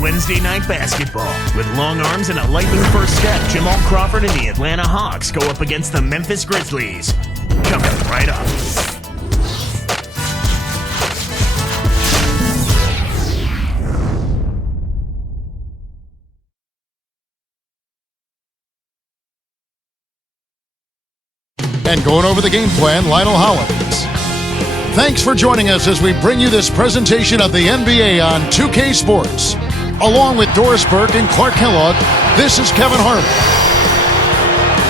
Wednesday night basketball. With long arms and a lightning first step, Jamal Crawford and the Atlanta Hawks go up against the Memphis Grizzlies. Coming right up. And going over the game plan, Lionel Hollins. Thanks for joining us as we bring you this presentation of the NBA on 2K Sports. Along with Doris Burke and Clark Kellogg, this is Kevin Harlan.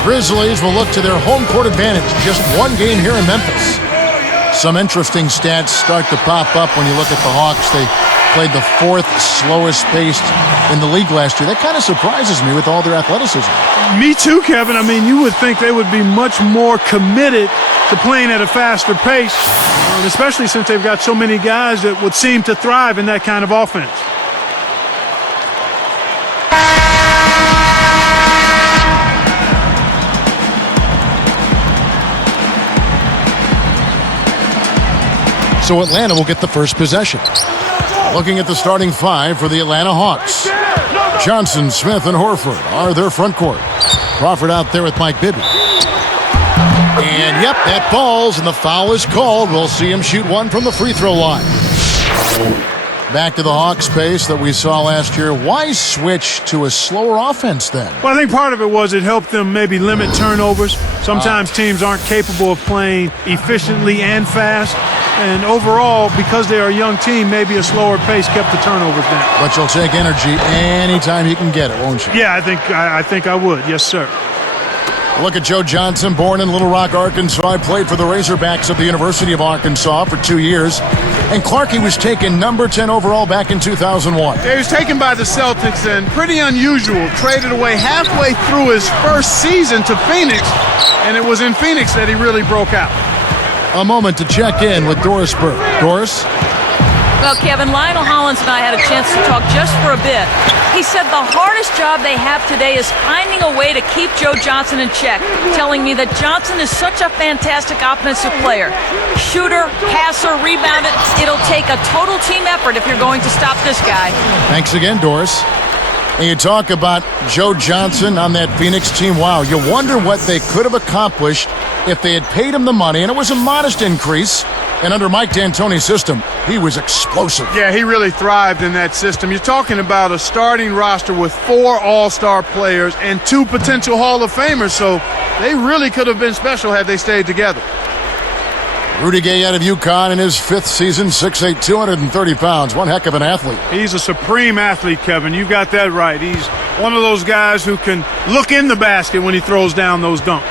Grizzlies will look to their home court advantage, just one game here in Memphis. Some interesting stats start to pop up when you look at the Hawks. They played the fourth slowest paced in the league last year. That kind of surprises me with all their athleticism. Me too, Kevin. I mean, you would think they would be much more committed to playing at a faster pace, especially since they've got so many guys that would seem to thrive in that kind of offense. So Atlanta will get the first possession. Looking at the starting five for the Atlanta Hawks. Johnson, Smith, and Horford are their front court. Crawford out there with Mike Bibby. And, yep, that falls, and the foul is called. We'll see him shoot one from the free throw line. Back to the Hawks pace that we saw last year. Why switch to a slower offense then? Well, I think part of it was it helped them maybe limit turnovers. Sometimes teams aren't capable of playing efficiently and fast. And overall, because they are a young team, maybe a slower pace kept the turnovers down. But you'll take energy anytime you can get it, won't you? Yeah, I think I would. Yes, sir. Look at Joe Johnson, born in Little Rock, Arkansas. I played for the Razorbacks at the University of Arkansas for 2 years. And Clarkie was taken number 10 overall back in 2001. He was taken by the Celtics and pretty unusual. Traded away halfway through his first season to Phoenix. And it was in Phoenix that he really broke out. A moment to check in with Doris Burke. Doris? Well, Kevin, Lionel Hollins and I had a chance to talk just for a bit. He said the hardest job they have today is finding a way to keep Joe Johnson in check, telling me that Johnson is such a fantastic offensive player. Shooter, passer, rebounder. It'll take a total team effort if you're going to stop this guy. Thanks again, Doris. And you talk about Joe Johnson on that Phoenix team. Wow, you wonder what they could have accomplished if they had paid him the money, and it was a modest increase. And under Mike D'Antoni's system, he was explosive. Yeah, he really thrived in that system. You're talking about a starting roster with 4 all-star players and 2 potential Hall of Famers, so they really could have been special had they stayed together. Rudy Gay out of UConn in his 5th season, 6'8", 230 pounds. One heck of an athlete. He's a supreme athlete, Kevin. You got that right. He's one of those guys who can look in the basket when he throws down those dunks.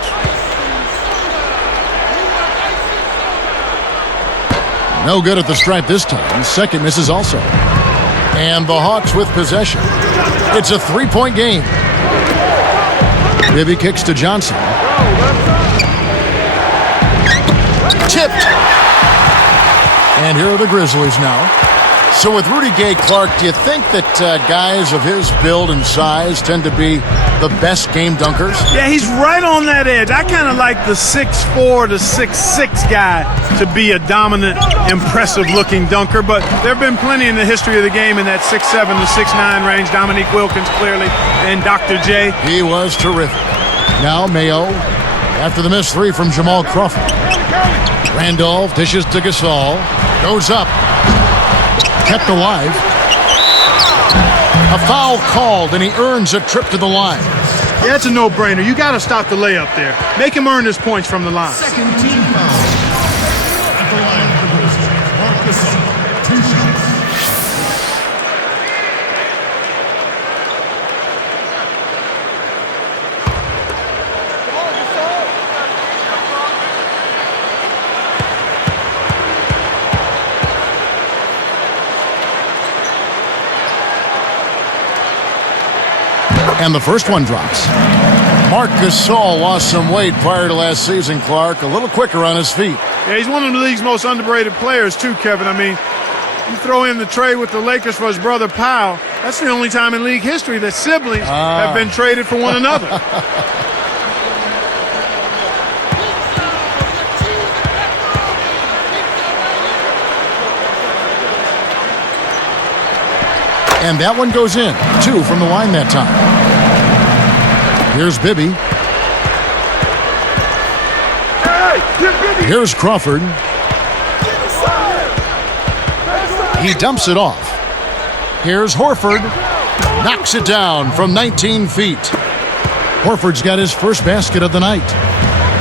No good at the stripe this time. Second misses also. And the Hawks with possession. It's a 3-point game. Bibby kicks to Johnson. Tipped. And here are the Grizzlies now. So with Rudy Gay, Clark, do you think that guys of his build and size tend to be the best game dunkers? Yeah, he's right on that edge. I kind of like the 6'4" to 6'6" guy to be a dominant, impressive-looking dunker, but there have been plenty in the history of the game in that 6'7" to 6'9" range. Dominique Wilkins, clearly, and Dr. J. He was terrific. Now Mayo, after the missed 3 from Jamal Crawford. Randolph dishes to Gasol. Goes up. Kept alive. A foul called, and he earns a trip to the line. Yeah, it's a no-brainer. You got to stop the layup there. Make him earn his points from the line. Second team foul. At the line for the Grizzlies. Mark Gasol, 2 shots. And the first one drops. Mark Gasol lost some weight prior to last season, Clark. A little quicker on his feet. Yeah, he's one of the league's most underrated players, too, Kevin. I mean, you throw in the trade with the Lakers for his brother Powell. That's the only time in league history that siblings have been traded for one another. And that one goes in. 2 from the line that time. Here's Bibby. Here's Crawford. He dumps it off. Here's Horford. Knocks it down from 19 feet. Horford's got his first basket of the night.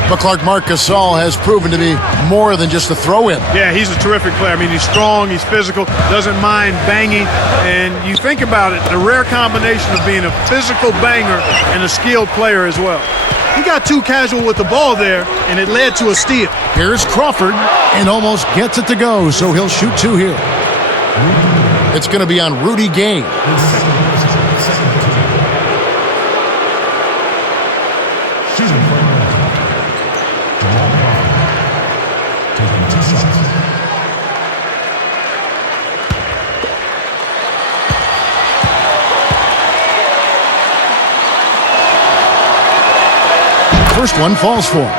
But Clark Marc Gasol has proven to be more than just a throw-in. Yeah, he's a terrific player. I mean, he's strong, he's physical, doesn't mind banging. And you think about it, the rare combination of being a physical banger and a skilled player as well. He got too casual with the ball there, and it led to a steal. Here's Crawford, and almost gets it to go, so he'll shoot 2 here. It's going to be on Rudy Gay. First one falls for him.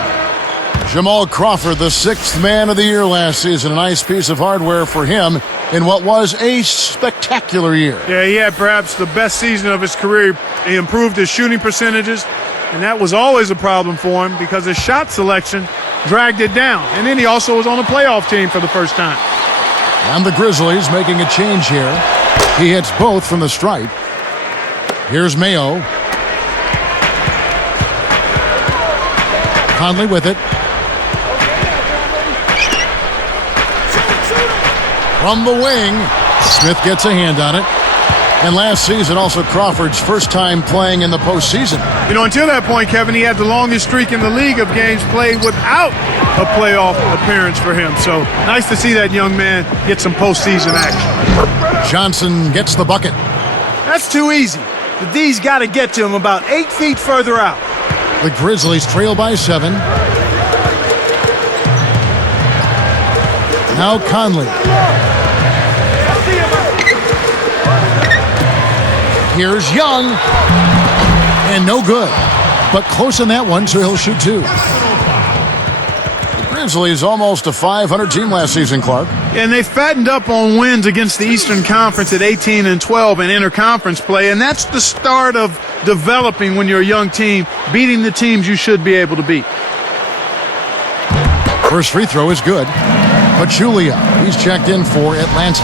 Jamal Crawford, the 6th man of the year last season. A nice piece of hardware for him in what was a spectacular year. Yeah, he had perhaps the best season of his career. He improved his shooting percentages, and that was always a problem for him because his shot selection dragged it down. And then he also was on a playoff team for the first time. And the Grizzlies making a change here. He hits both from the stripe. Here's Mayo. Conley with it. From the wing, Smith gets a hand on it. And last season, also Crawford's first time playing in the postseason. You know, until that point, Kevin, he had the longest streak in the league of games played without a playoff appearance for him. So nice to see that young man get some postseason action. Johnson gets the bucket. That's too easy. The D's got to get to him about 8 feet further out. The Grizzlies trail by 7. Now Conley. Here's Young. And no good. But close on that one, so he'll shoot 2. The Grizzlies almost a 500 team last season, Clark. And they fattened up on wins against the Eastern Conference at 18-12 in interconference play. And that's the start of developing when you're a young team, beating the teams you should be able to beat. First free throw is good. But Julia, he's checked in for Atlanta.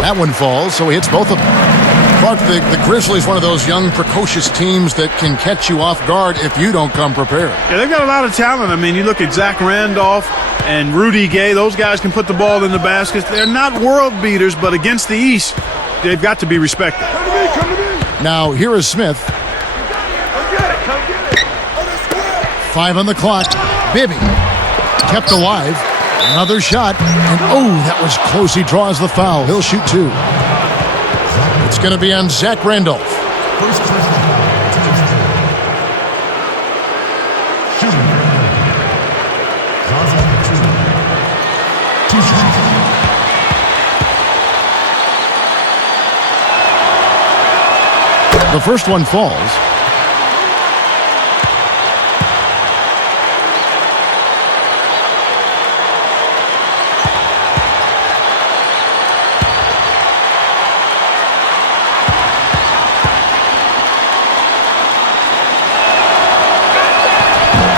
That one falls, so he hits both of them. Clark, the Grizzlies, one of those young, precocious teams that can catch you off guard if you don't come prepared. Yeah, they've got a lot of talent. I mean, you look at Zach Randolph and Rudy Gay. Those guys can put the ball in the baskets. They're not world beaters, but against the East, they've got to be respected. Now, here is Smith. 5 on the clock. Bibby kept alive. Another shot. And, oh, that was close. He draws the foul. He'll shoot 2. It's going to be on Zach Randolph. The first one falls.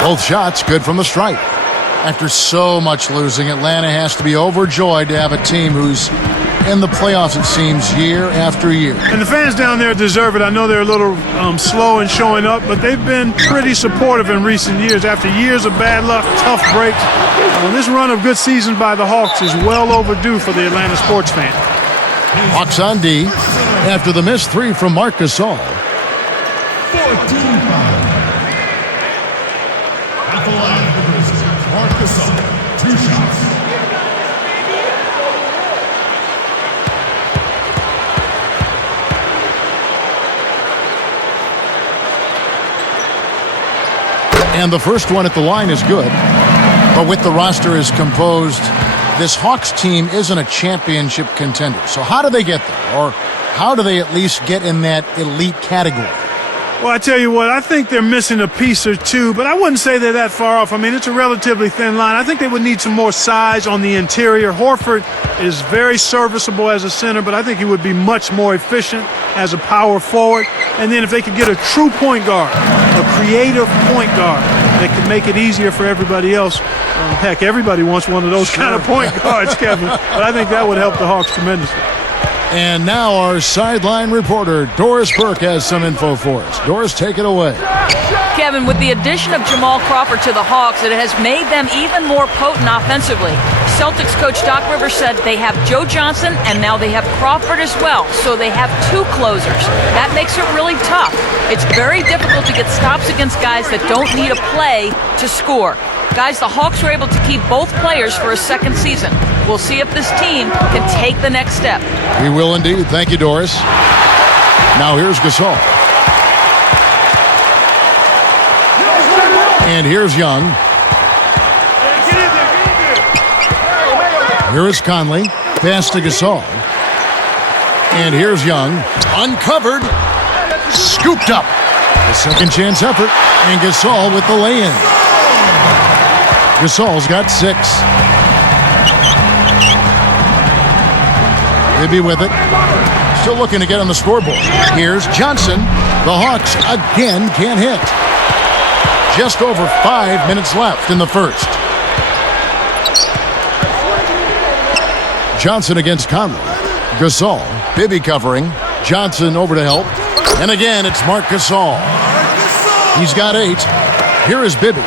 Both shots good from the stripe. After so much losing, Atlanta has to be overjoyed to have a team who's in the playoffs, it seems, year after year. And the fans down there deserve it. I know they're a little slow in showing up, but they've been pretty supportive in recent years. After years of bad luck, tough breaks, this run of good seasons by the Hawks is well overdue for the Atlanta sports fan. Hawks on D after the missed 3 from Marc Gasol. 14-5. At the line of the Grizzlies, Marc Gasol, 2 shots. And the first one at the line is good. But with the roster as composed, this Hawks team isn't a championship contender. So how do they get there? Or how do they at least get in that elite category? Well, I tell you what, I think they're missing a piece or two, but I wouldn't say they're that far off. I mean, it's a relatively thin line. I think they would need some more size on the interior. Horford is very serviceable as a center, but I think he would be much more efficient as a power forward. And then if they could get a true point guard, a creative point guard that could make it easier for everybody else. Heck, everybody wants one of those kind of point guards, Kevin. But I think that would help the Hawks tremendously. And now our sideline reporter, Doris Burke, has some info for us. Doris, take it away. Kevin, with the addition of Jamal Crawford to the Hawks, it has made them even more potent offensively. Celtics coach Doc Rivers said they have Joe Johnson, and now they have Crawford as well, so they have two closers. That makes it really tough. It's very difficult to get stops against guys that don't need a play to score. Guys, the Hawks were able to keep both players for a second season. We'll see if this team can take the next step. We will indeed. Thank you, Doris. Now here's Gasol. And here's Young. Here is Conley. Pass to Gasol. And here's Young. Uncovered. Scooped up. A second chance effort. And Gasol with the lay-in. Gasol's got 6. Bibby with it. Still looking to get on the scoreboard. Here's Johnson. The Hawks again can't hit. Just over 5 minutes left in the first. Johnson against Conley. Gasol. Bibby covering. Johnson over to help. And again, it's Marc Gasol. He's got 8. Here is Bibby.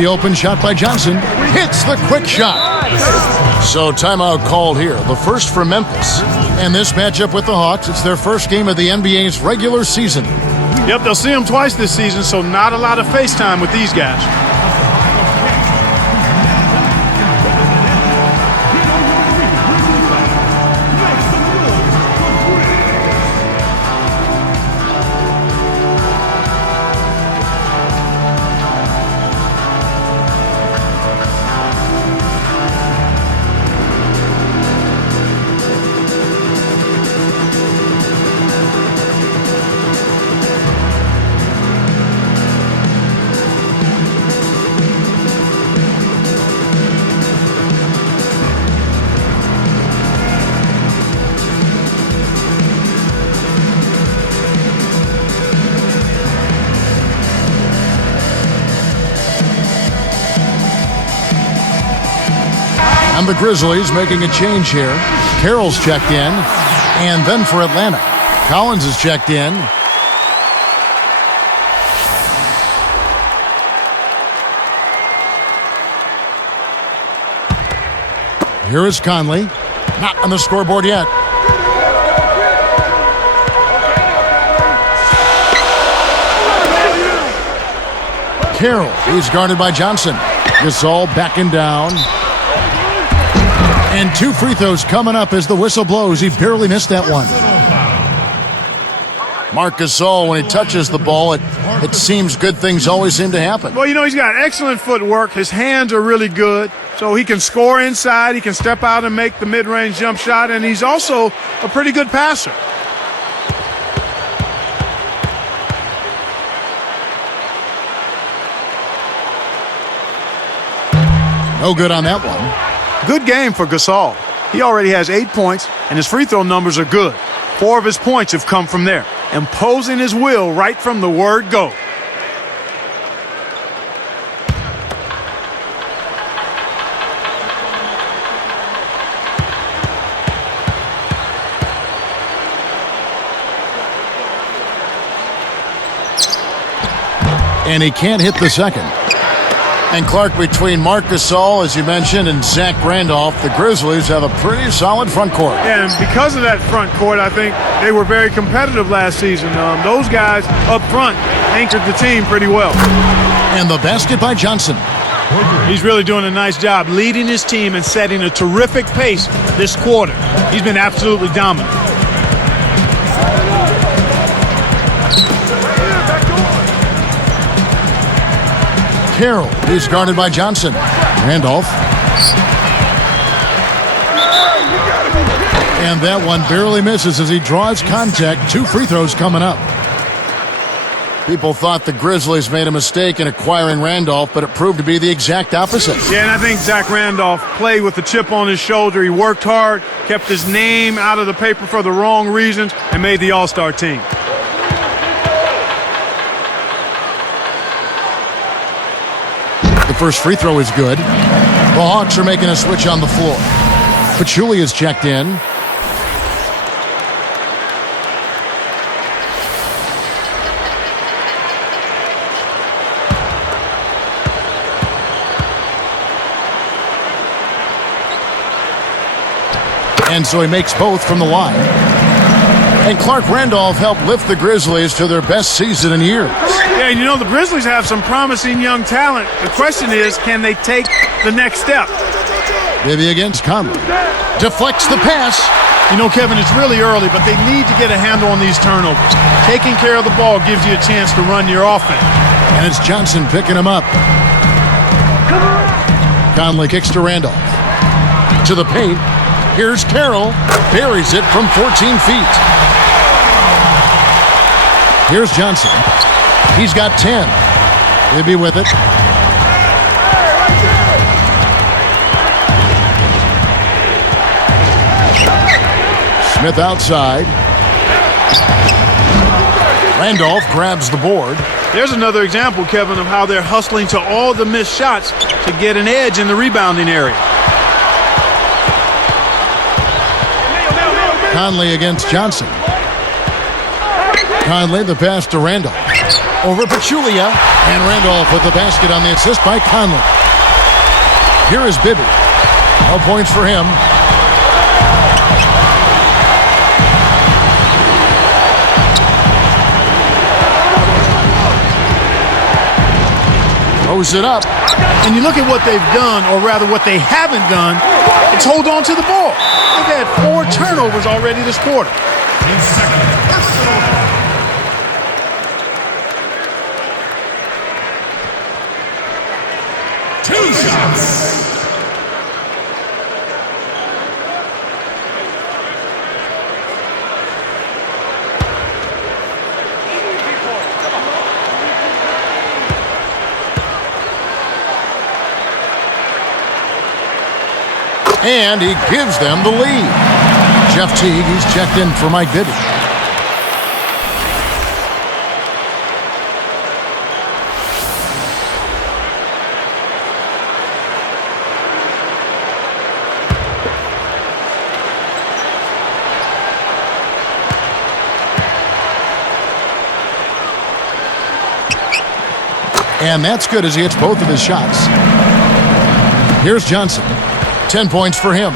The open shot by Johnson. Hits the quick shot. So timeout called here. The first for Memphis. And this matchup with the Hawks, it's their first game of the NBA's regular season. Yep, they'll see them twice this season, so not a lot of face time with these guys. And the Grizzlies making a change here. Carroll's checked in. And then for Atlanta, Collins is checked in. Here is Conley. Not on the scoreboard yet. Carroll, he's guarded by Johnson. Gasol backing down. And 2 free throws coming up as the whistle blows. He barely missed that one. Marc Gasol, when he touches the ball, it seems good things always seem to happen. Well, you know, he's got excellent footwork. His hands are really good. So he can score inside. He can step out and make the mid-range jump shot. And he's also a pretty good passer. No good on that one. Good game for Gasol. He already has 8 points, and his free throw numbers are good. 4 of his points have come from there, imposing his will right from the word go. And he can't hit the second. And Clark, between Marc Gasol, as you mentioned, and Zach Randolph, the Grizzlies have a pretty solid front court. And because of that front court, I think they were very competitive last season. Those guys up front anchored the team pretty well. And the basket by Johnson. He's really doing a nice job leading his team and setting a terrific pace this quarter. He's been absolutely dominant. Carroll is guarded by Johnson. Randolph. And that one barely misses as he draws contact. 2 free throws coming up. People thought the Grizzlies made a mistake in acquiring Randolph, but it proved to be the exact opposite. Yeah, and I think Zach Randolph played with a chip on his shoulder. He worked hard, kept his name out of the paper for the wrong reasons, and made the All-Star team. The first free throw is good. The Hawks are making a switch on the floor. Pachulia's checked in. And so he makes both from the line. And Clark Randolph helped lift the Grizzlies to their best season in years. Yeah, and you know, the Grizzlies have some promising young talent. The question is, can they take the next step? Bibby against Conley. Deflects the pass. You know, Kevin, it's really early, but they need to get a handle on these turnovers. Taking care of the ball gives you a chance to run your offense. And it's Johnson picking him up. Conley kicks to Randolph. To the paint. Here's Carroll. Buries it from 14 feet. Here's Johnson. He's got 10. Bibby with it. Smith outside. Randolph grabs the board. There's another example, Kevin, of how they're hustling to all the missed shots to get an edge in the rebounding area. Conley against Johnson. Conley, the pass to Randolph. Over Pachulia. And Randolph with the basket on the assist by Conley. Here is Bibby. No points for him. Throws it up. And you look at what they've done, or rather what they haven't done, it's hold on to the ball. They've had 4 turnovers already this quarter. Two shots. And he gives them the lead. Jeff Teague, he's checked in for Mike Bibby. And that's good as he hits both of his shots. Here's Johnson. 10 points for him.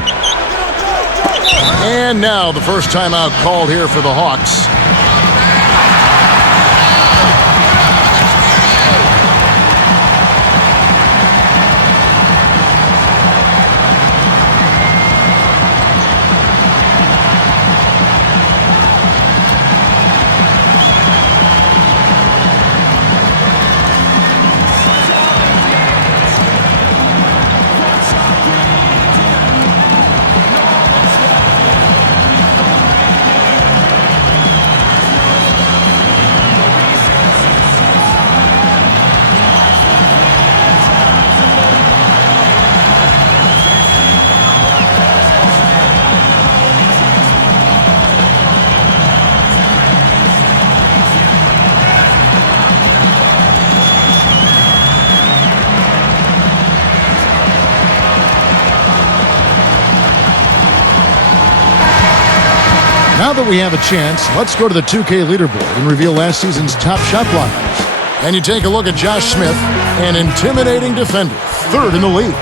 And now the first timeout called here for the Hawks. Now that we have a chance, let's go to the 2K leaderboard and reveal last season's top shot blockers. And you take a look at Josh Smith, an intimidating defender, 3rd in the league.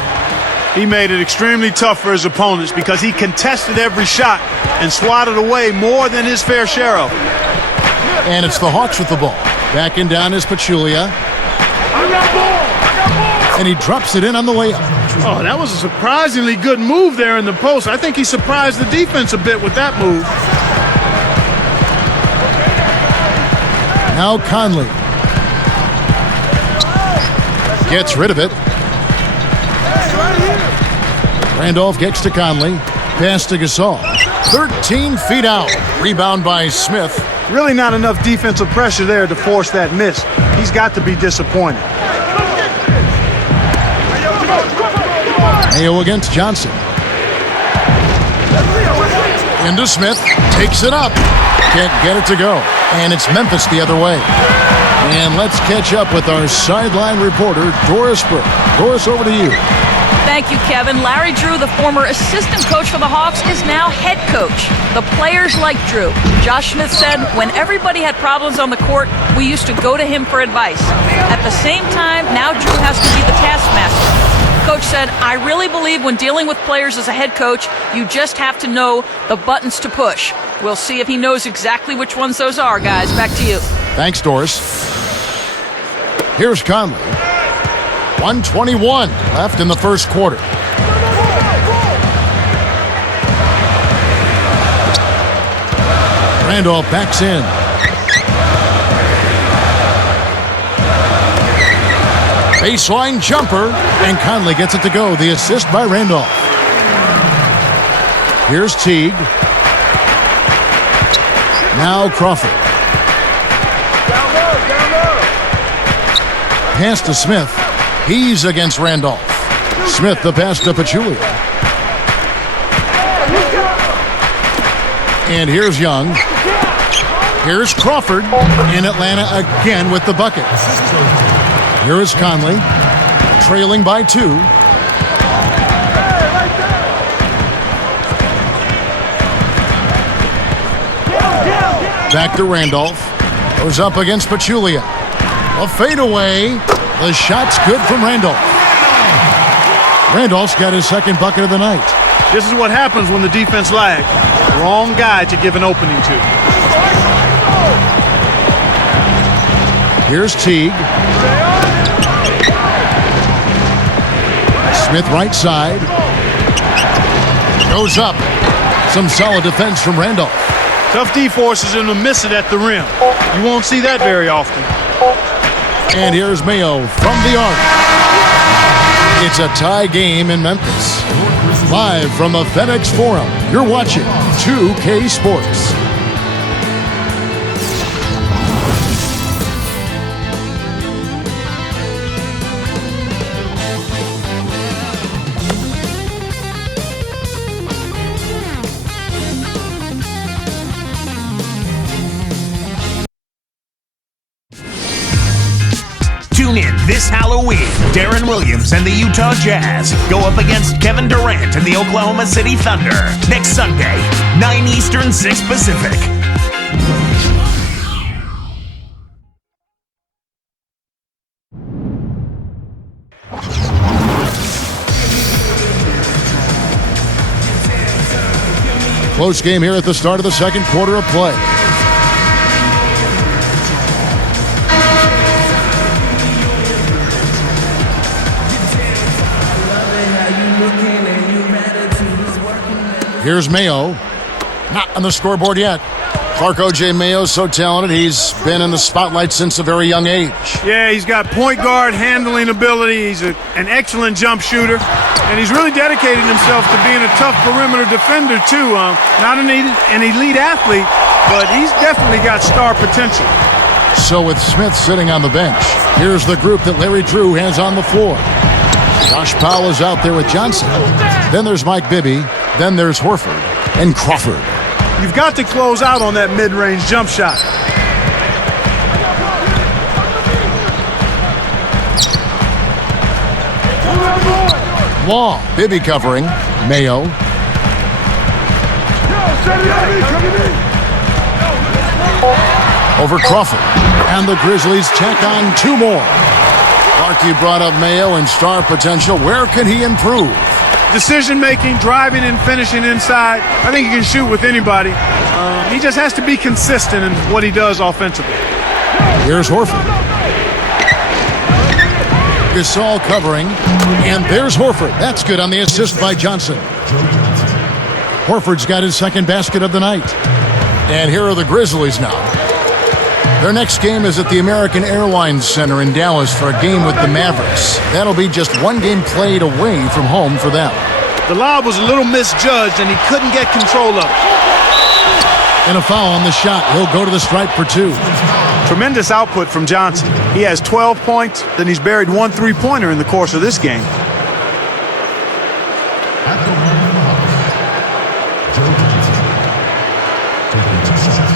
He made it extremely tough for his opponents because he contested every shot and swatted away more than his fair share of them. And it's the Hawks with the ball. Backing down is Pachulia. And he drops it in on the layup. Oh, that was a surprisingly good move there in the post. I think he surprised the defense a bit with that move. Now Conley gets rid of it. Randolph gets to Conley. pass to Gasol. 13 feet out. Rebound by Smith. Really not enough defensive pressure there to force that miss. He's got to be disappointed. Mayo against Johnson. Into Smith. Takes it up. Can't get it to go. And it's Memphis the other way. And let's catch up with our sideline reporter, Doris Burke. Doris, over to you. Thank you, Kevin. Larry Drew, the former assistant coach for the Hawks, is now head coach. The players like Drew. Josh Smith said, when everybody had problems on the court, we used to go to him for advice. At the same time, now Drew has to be the taskmaster. Coach said, I really believe when dealing with players as a head coach, you just have to know the buttons to push. We'll see if he knows exactly which ones those are, guys. Back to you. Thanks, Doris. Here's Conley. 1:21 left in the first quarter. Randolph backs in. Baseline jumper, and Conley gets it to go. The assist by Randolph. Here's Teague. Now Crawford. Pass to Smith. He's against Randolph. Smith the pass to Pachulia. And here's Young. Here's Crawford. And Atlanta again with the bucket. Here is Conley. Trailing by 2. Back to Randolph. Goes up against Pachulia. A fadeaway. The shot's good from Randolph. Randolph's got his second bucket of the night. This is what happens when the defense lags. Wrong guy to give an opening to. Here's Teague. Smith right side. Goes up. Some solid defense from Randolph. Tough D forces him to miss it at the rim. You won't see that very often. And here's Mayo from the arc. It's a tie game in Memphis. Live from the FedEx Forum, you're watching 2K Sports. Tune in this Halloween. Darren Williams and the Utah Jazz go up against Kevin Durant and the Oklahoma City Thunder. Next Sunday, 9 Eastern, 6 Pacific. Close game here at the start of the second quarter of play. Here's Mayo. Not on the scoreboard yet. Clark O.J. Mayo's so talented, he's been in the spotlight since a very young age. Yeah, he's got point guard handling ability. He's an excellent jump shooter. And he's really dedicated himself to being a tough perimeter defender, too. Not an elite athlete, but he's definitely got star potential. So with Smith sitting on the bench, here's the group that Larry Drew has on the floor. Josh Powell is out there with Johnson. Then there's Mike Bibby. Then there's Horford and Crawford. You've got to close out on that mid-range jump shot. Long. Bibby covering. Mayo. Over Crawford. And the Grizzlies check on 2 more. Clark, you brought up Mayo and star potential. Where can he improve? Decision-making, driving and finishing inside. I think he can shoot with anybody. He just has to be consistent in what he does offensively. Here's Horford. Gasol covering. And there's Horford. That's good on the assist by Johnson. Horford's got his second basket of the night. And here are the Grizzlies now. Their next game is at the American Airlines Center in Dallas for a game with the Mavericks. That'll be just one game played away from home for them. The lob was a little misjudged, and he couldn't get control of it. And a foul on the shot. He'll go to the stripe for 2. Tremendous output from Johnson. He has 12 points, then he's buried 1 3-pointer in the course of this game. At the line of the Hawks, Joe Johnson. Taking 2 shots.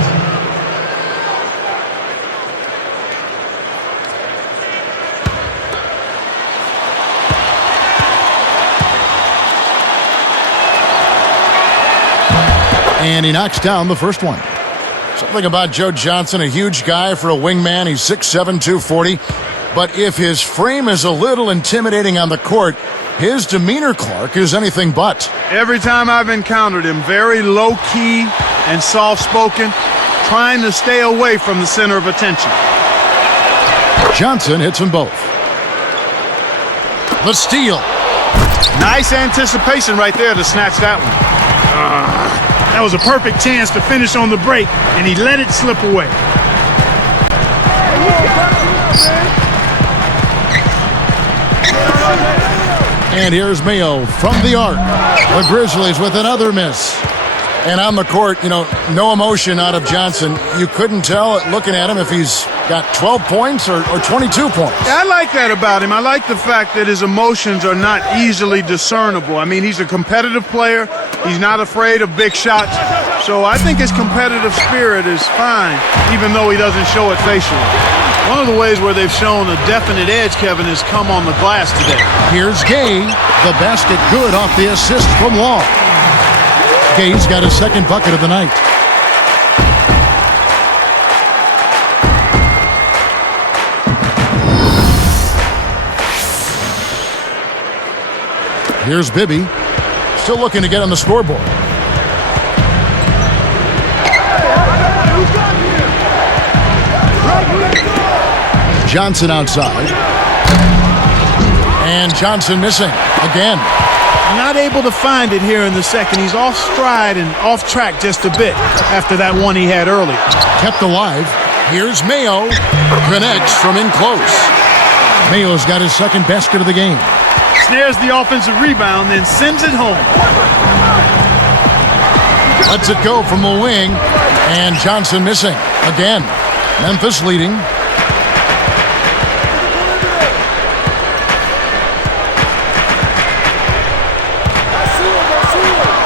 And he knocks down the first one. Something about Joe Johnson, a huge guy for a wingman. He's 6'7", 240. But if his frame is a little intimidating on the court, his demeanor, Clark, is anything but. Every time I've encountered him, very low-key and soft-spoken, trying to stay away from the center of attention. Johnson hits them both. The steal. Nice anticipation right there to snatch that one. That was a perfect chance to finish on the break, and he let it slip away. And here's Mayo from the arc. The Grizzlies with another miss. And on the court, no emotion out of Johnson. You couldn't tell looking at him if he's got 12 points or 22 points. I like that about him. I like the fact that his emotions are not easily discernible. I mean, he's a competitive player. He's not afraid of big shots. So I think his competitive spirit is fine, even though he doesn't show it facially. One of the ways where they've shown a definite edge, Kevin, has come on the glass today. Here's Gay. The basket good off the assist from Long. Gay's got his second bucket of the night. Here's Bibby. Still looking to get on the scoreboard. Johnson outside. And Johnson missing again. Not able to find it here in the second. He's off stride and off track just a bit after that one he had earlier. Kept alive. Here's Mayo. Connects from in close. Mayo's got his second basket of the game. Snares the offensive rebound, then sends it home. Lets it go from the wing. And Johnson missing again. Memphis leading.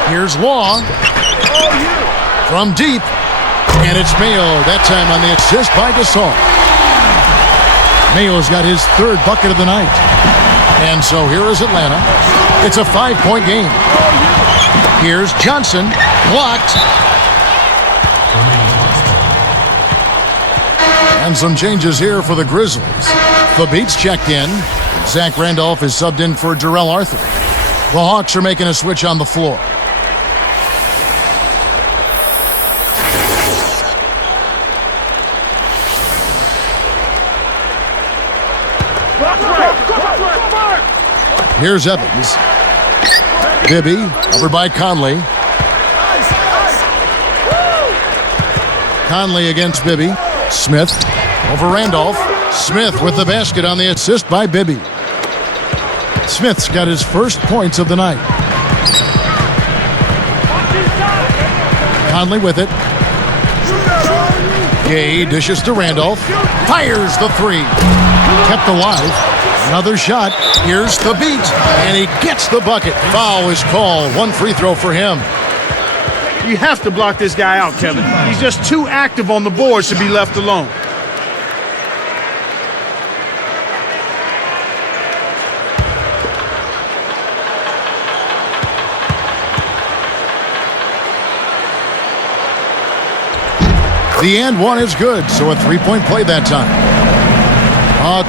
Here's Law from deep, and it's Mayo, that time on the assist by Gasol. Mayo's got his third bucket of the night. And so here is Atlanta. It's a 5-point game. Here's Johnson, blocked. And some changes here for the Grizzlies. Fabit's checked in. Zach Randolph is subbed in for Jarrell Arthur. The Hawks are making a switch on the floor. Here's Evans. Bibby, over by Conley. Conley against Bibby. Smith over Randolph. Smith with the basket on the assist by Bibby. Smith's got his first points of the night. Conley with it. Gay dishes to Randolph. Fires the three. Kept alive. Another shot. Here's the beat. And he gets the bucket. Foul is called. One free throw for him. You have to block this guy out, Kevin. He's just too active on the boards to be left alone. The and one is good, so a three-point play that time.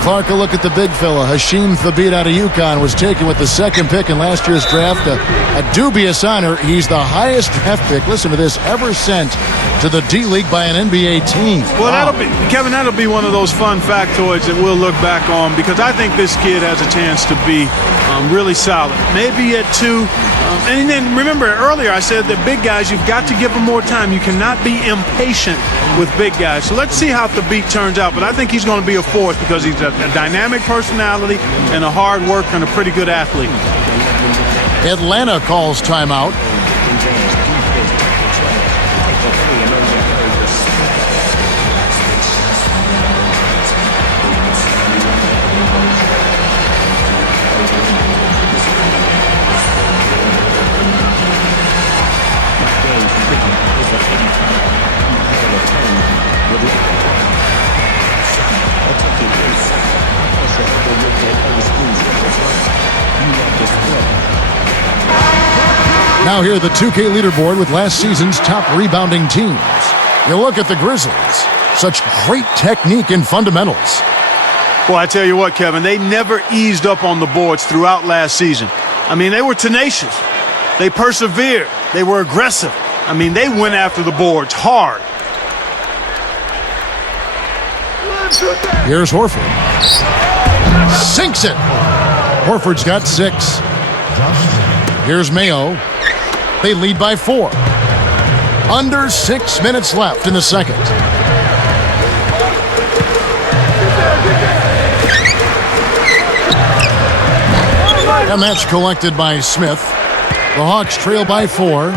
Clark, a look at the big fella. Hashim Thabit out of UConn was taken with the second pick in last year's draft. A dubious honor. He's the highest draft pick, listen to this, ever sent to the D-League by an NBA team. Well, that'll be one of those fun factoids that we'll look back on, because I think this kid has a chance to be really solid. Maybe at 2. And then remember, earlier I said that big guys, you've got to give them more time. You cannot be impatient with big guys. So let's see how Thabit turns out. But I think he's going to be a force because he's a dynamic personality and a hard worker and a pretty good athlete. Atlanta calls timeout. Now here the 2K leaderboard with last season's top rebounding teams. You look at the Grizzlies. Such great technique and fundamentals. Well, I tell you what, Kevin, they never eased up on the boards throughout last season. I mean, they were tenacious. They persevered. They were aggressive. I mean, they went after the boards hard. Here's Horford. Sinks it. Horford's got 6. Here's Mayo. They lead by 4. Under 6 minutes left in the second. And that's collected by Smith. The Hawks trail by 4.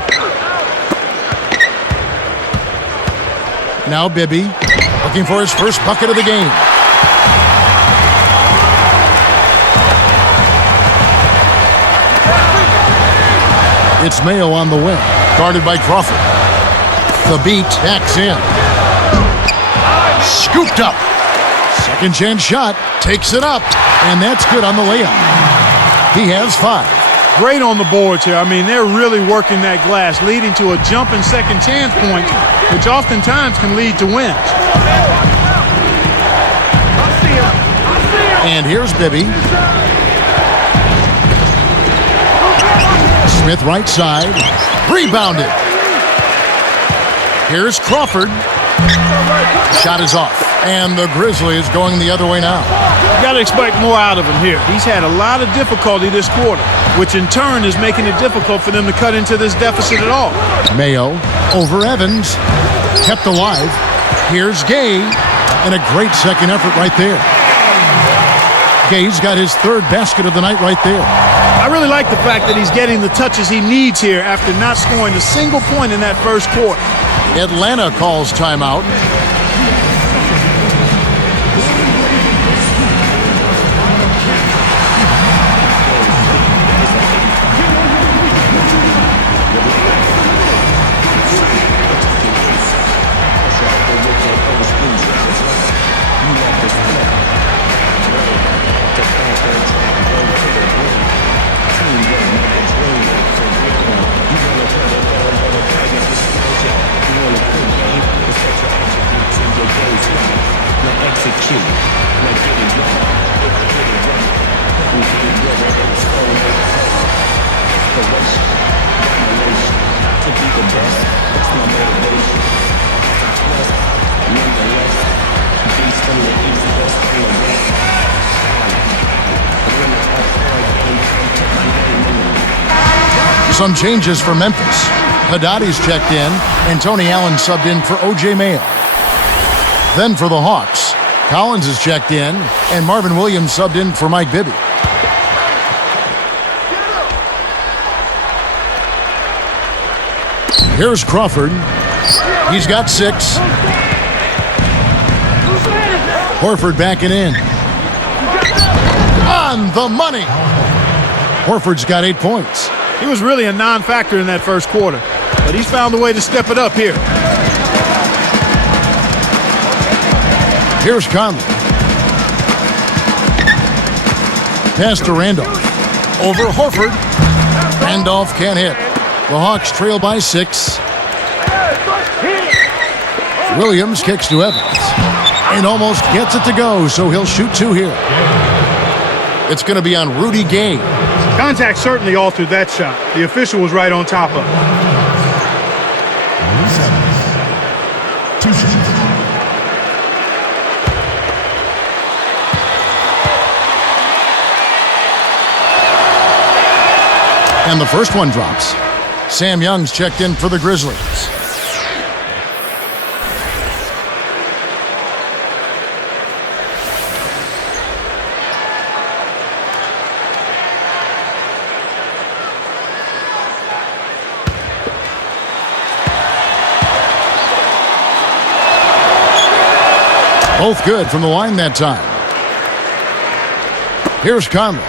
Now Bibby looking for his first bucket of the game. It's Mayo on the wing, guarded by Crawford. The beat tacks in. Scooped up. Second chance shot, takes it up, and that's good on the layup. He has 5. Great on the boards here. I mean, they're really working that glass, leading to a jump and second chance points, which oftentimes can lead to wins. And here's Bibby. Smith right side. Rebounded. Here's Crawford. Shot is off. And the Grizzlies going the other way now. You got to expect more out of him here. He's had a lot of difficulty this quarter, which in turn is making it difficult for them to cut into this deficit at all. Mayo over Evans. Kept alive. Here's Gay. And a great second effort right there. Gay's got his 3rd basket of the night right there. I really like the fact that he's getting the touches he needs here after not scoring a single point in that first quarter. Atlanta calls timeout. Some changes for Memphis. Haddadi's checked in, and Tony Allen subbed in for O.J. Mayo. Then for the Hawks, Collins is checked in, and Marvin Williams subbed in for Mike Bibby. Here's Crawford. He's got 6. Horford backing in. On the money. Horford's got 8 points. He was really a non-factor in that first quarter, but he's found a way to step it up here. Here's Conley. Pass to Randolph. Over Horford. Randolph can't hit. The Hawks trail by 6. Williams kicks to Evans. And almost gets it to go, so he'll shoot 2 here. It's going to be on Rudy Gay. Contact certainly altered that shot. The official was right on top of it. And the first one drops. Sam Young's checked in for the Grizzlies. Both good from the line that time. Here's Conley.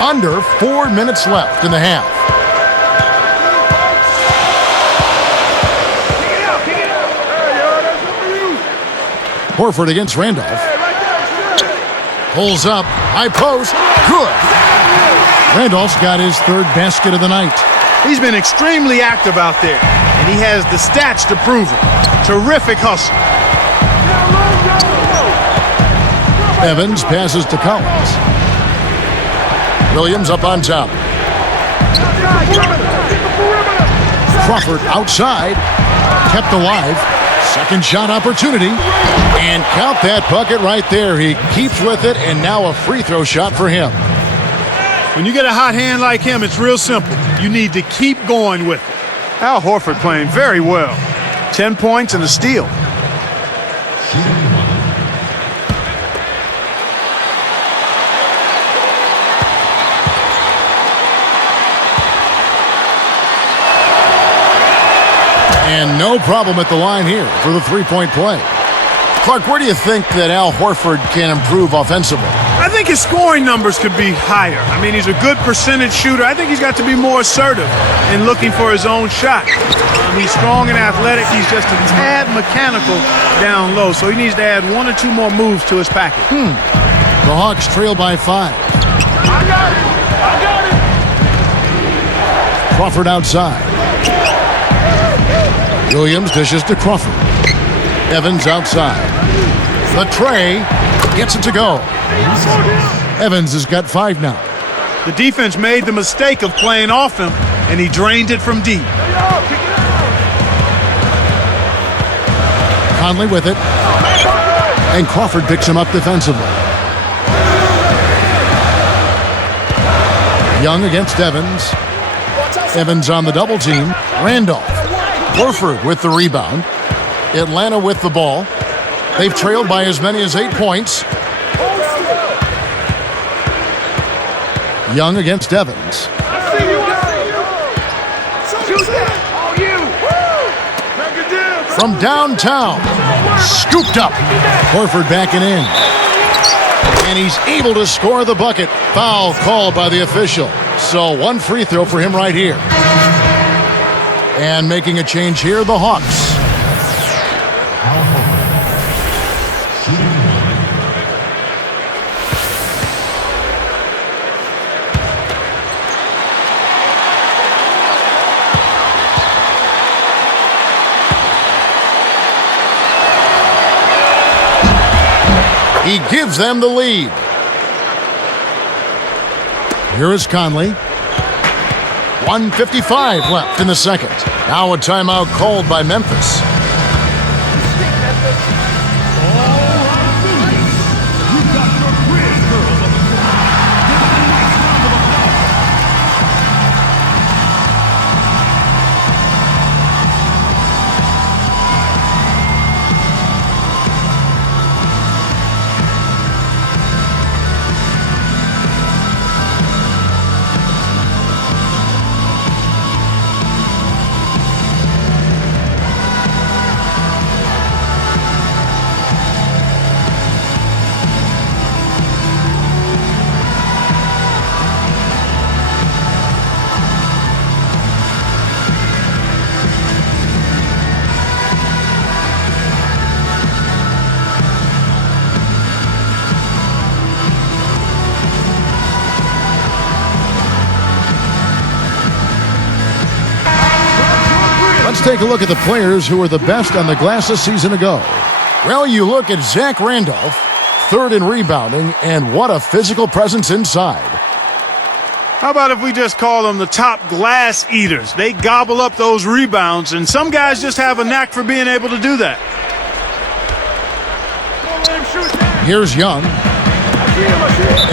Under 4 minutes left in the half. Horford against Randolph. Pulls up. High post. Good. Randolph's got his third basket of the night. He's been extremely active out there, and he has the stats to prove it. Terrific hustle. Evans passes to Collins. Williams up on top. Crawford outside. Kept alive. Second shot opportunity. And count that bucket right there. He keeps with it, and now a free throw shot for him. When you get a hot hand like him, it's real simple. You need to keep going with it. Al Horford playing very well. 10 points and a steal. And no problem at the line here for the three-point play. Clark, where do you think that Al Horford can improve offensively? I think his scoring numbers could be higher. I mean, he's a good percentage shooter. I think he's got to be more assertive in looking for his own shot. He's strong and athletic. He's just a tad mechanical down low, so he needs to add 1 or 2 more moves to his package. The Hawks trail by 5. I got it. Crawford outside. Williams dishes to Crawford. Evans outside. The tray gets it to go. Evans has got 5 now. The defense made the mistake of playing off him, and he drained it from deep. Conley with it. And Crawford picks him up defensively. Young against Evans. Evans on the double team. Randolph. Horford with the rebound. Atlanta with the ball. They've trailed by as many as 8 points. Young against Evans. From downtown. Scooped up. Horford backing in. And he's able to score the bucket. Foul called by the official. So 1 free throw for him right here. And making a change here, the Hawks. He gives them the lead. Here is Conley. 1:55 left in the second. Now a timeout called by Memphis. Let's take a look at the players who were the best on the glass a season ago. Well, you look at Zach Randolph, 3rd in rebounding, and what a physical presence inside. How about if we just call them the top glass eaters? They gobble up those rebounds, and some guys just have a knack for being able to do that. Here's Young.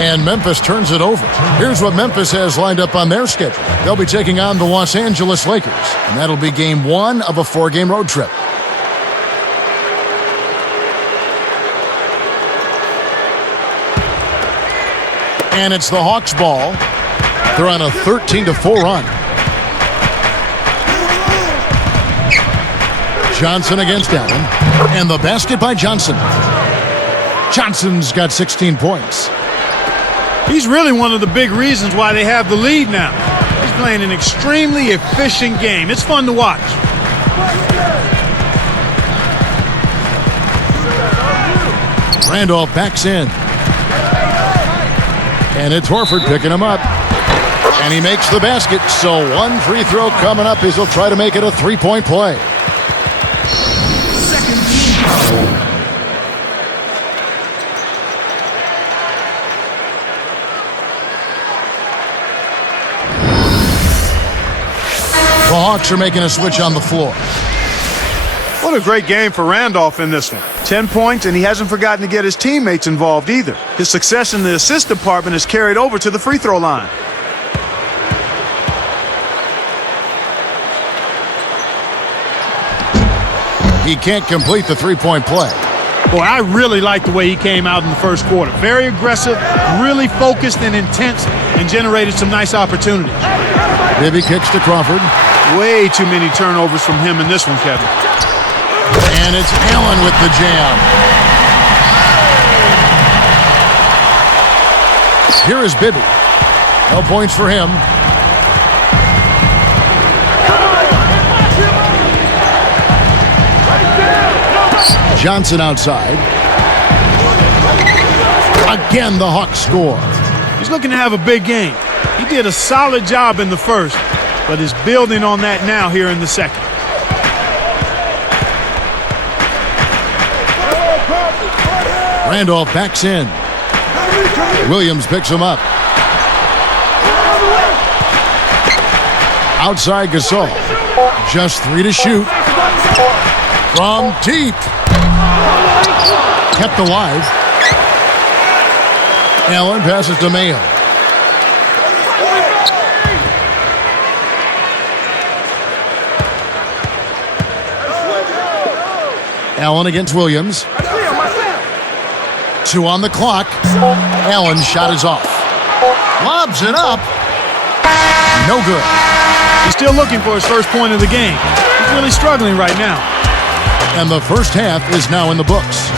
And Memphis turns it over. Here's what Memphis has lined up on their schedule. They'll be taking on the Los Angeles Lakers, and that'll be game 1 of a 4-game road trip. And it's the Hawks' ball. They're on a 13-4 run. Johnson against Allen. And the basket by Johnson. Johnson's got 16 points. He's really one of the big reasons why they have the lead now. He's playing an extremely efficient game. It's fun to watch. Randolph backs in. And it's Horford picking him up. And he makes the basket. So one free throw coming up as he'll try to make it a three-point play. The Hawks are making a switch on the floor. What a great game for Randolph in this one. 10 points, and he hasn't forgotten to get his teammates involved either. His success in the assist department is carried over to the free throw line. He can't complete the three-point play. Boy, I really like the way he came out in the first quarter. Very aggressive, really focused and intense, and generated some nice opportunities. Bibby kicks to Crawford. Way too many turnovers from him in this one, Kevin. And it's Allen with the jam. Here is Bibby. No points for him. Johnson outside. Again, the Hawks score. He's looking to have a big game. He did a solid job in the first, but is building on that now here in the second. Randolph backs in. Williams picks him up. Outside Gasol. Just 3 to shoot. From deep. Kept alive. Allen passes to Mayo. Allen against Williams. 2 on the clock. Allen's shot is off. Lobs it up. No good. He's still looking for his first point of the game. He's really struggling right now. And the first half is now in the books.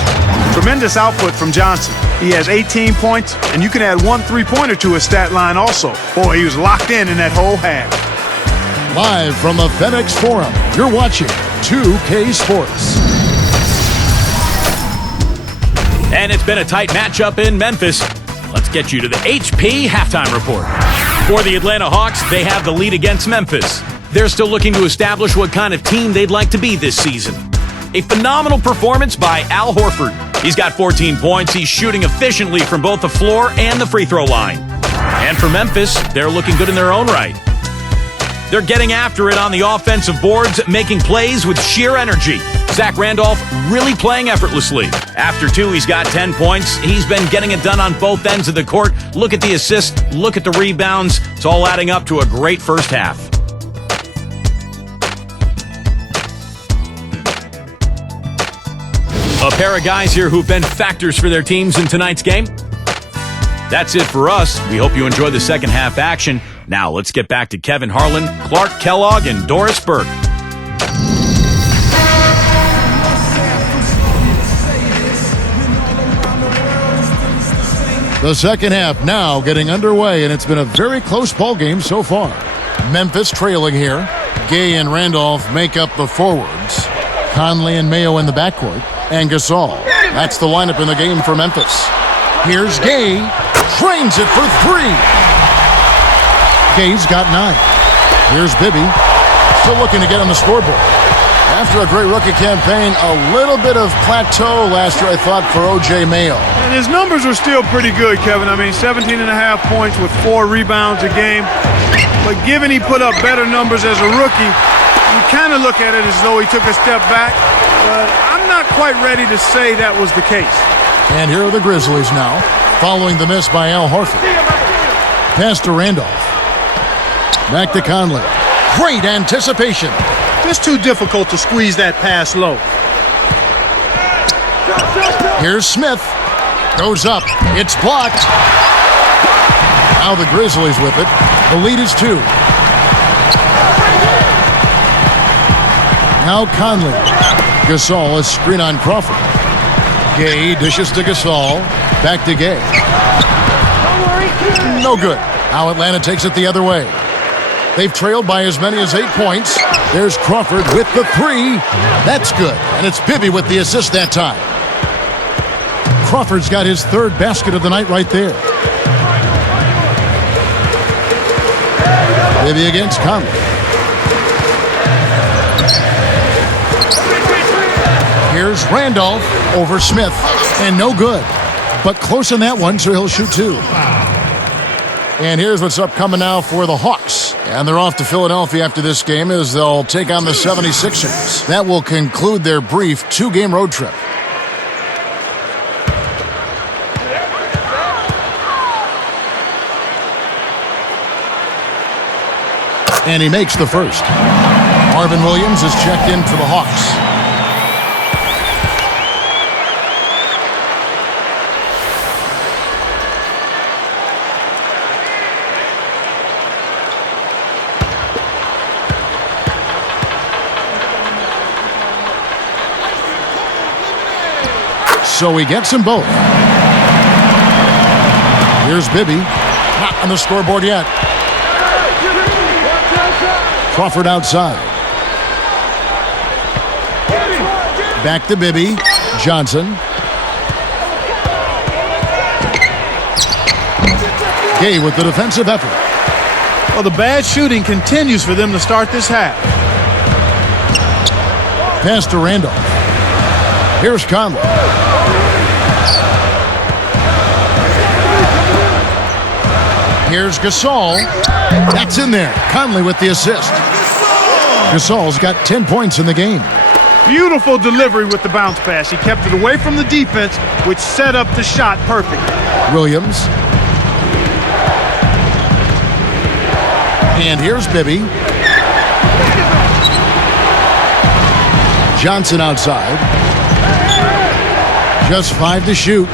Tremendous output from Johnson. He has 18 points, and you can add 1 3-pointer to his stat line also. Boy, he was locked in that whole half. Live from the FedEx Forum, you're watching 2K Sports. And it's been a tight matchup in Memphis. Let's get you to the HP halftime report. For the Atlanta Hawks, they have the lead against Memphis. They're still looking to establish what kind of team they'd like to be this season. A phenomenal performance by Al Horford. He's got 14 points. He's shooting efficiently from both the floor and the free throw line. And for Memphis, they're looking good in their own right. They're getting after it on the offensive boards, making plays with sheer energy. Zach Randolph really playing effortlessly. After 2, he's got 10 points. He's been getting it done on both ends of the court. Look at the assists, look at the rebounds. It's all adding up to a great first half. A pair of guys here who've been factors for their teams in tonight's game. That's it for us. We hope you enjoy the second half action. Now let's get back to Kevin Harlan, Clark Kellogg, and Doris Burke. The second half now getting underway, and it's been a very close ball game so far. Memphis trailing here. Gay and Randolph make up the forwards. Conley and Mayo in the backcourt. And Gasol. That's the lineup in the game for Memphis. Here's Gay. Drains it for 3. Gay's got 9. Here's Bibby. Still looking to get on the scoreboard. After a great rookie campaign, a little bit of plateau last year, I thought, for O.J. Mayo. And his numbers are still pretty good, Kevin. I mean, 17.5 points with 4 rebounds a game. But given he put up better numbers as a rookie, you kind of look at it as though he took a step back. But I'm not quite ready to say that was the case. And here are the Grizzlies now, following the miss by Al Horford. Pass to Randolph. Back to Conley. Great anticipation. Just too difficult to squeeze that pass low. Here's Smith. Goes up. It's blocked. Now the Grizzlies with it. The lead is 2. Now Conley. Gasol, a screen on Crawford. Gay dishes to Gasol. Back to Gay. No good. Now Atlanta takes it the other way. They've trailed by as many as 8 points. There's Crawford with the 3. That's good. And it's Bibby with the assist that time. Crawford's got his 3rd basket of the night right there. Bibby against Conley. Here's Randolph over Smith. And no good. But close on that one, so he'll shoot 2. And here's what's upcoming now for the Hawks. And they're off to Philadelphia after this game as they'll take on the 76ers. That will conclude their brief 2-game road trip. And he makes the first. Marvin Williams is checked in for the Hawks. So he gets them both. Here's Bibby. Not on the scoreboard yet. Crawford outside. Back to Bibby. Johnson. Gay with the defensive effort. Well, the bad shooting continues for them to start this half. Pass to Randolph. Here's Conley. Here's Gasol. That's in there. Conley with the assist. Gasol's got 10 points in the game. Beautiful delivery with the bounce pass. He kept it away from the defense, which set up the shot perfectly. Williams. And here's Bibby. Johnson outside. Just 5 to shoot.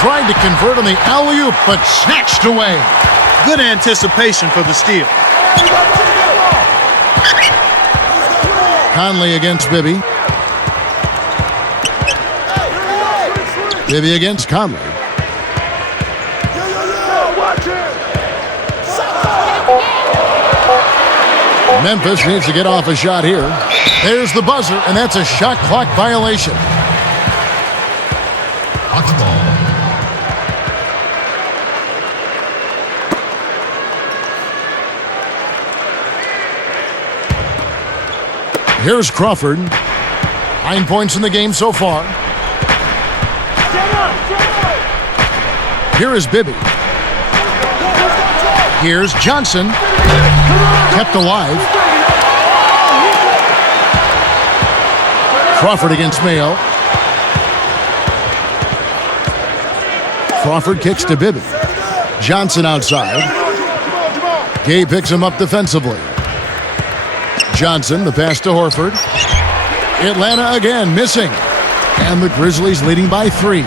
Tried to convert on the alley-oop, but snatched away. Good anticipation for the steal. Conley against Bibby. Bibby against Conley. Memphis needs to get off a shot here. There's the buzzer, and that's a shot clock violation. Hawks ball. Here's Crawford. 9 points in the game so far. Here is Bibby. Here's Johnson. Kept alive. Crawford against Mayo. Crawford kicks to Bibby. Johnson outside. Gay picks him up defensively. Johnson, the pass to Horford. Atlanta again, missing. And the Grizzlies leading by 3.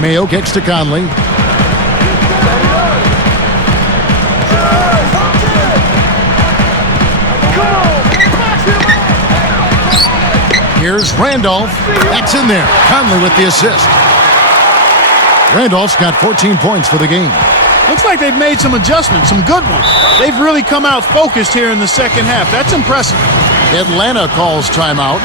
Mayo kicks to Conley. Here's Randolph. That's in there. Conley with the assist. Randolph's got 14 points for the game. Looks like they've made some adjustments, some good ones. They've really come out focused here in the second half. That's impressive. Atlanta calls timeout.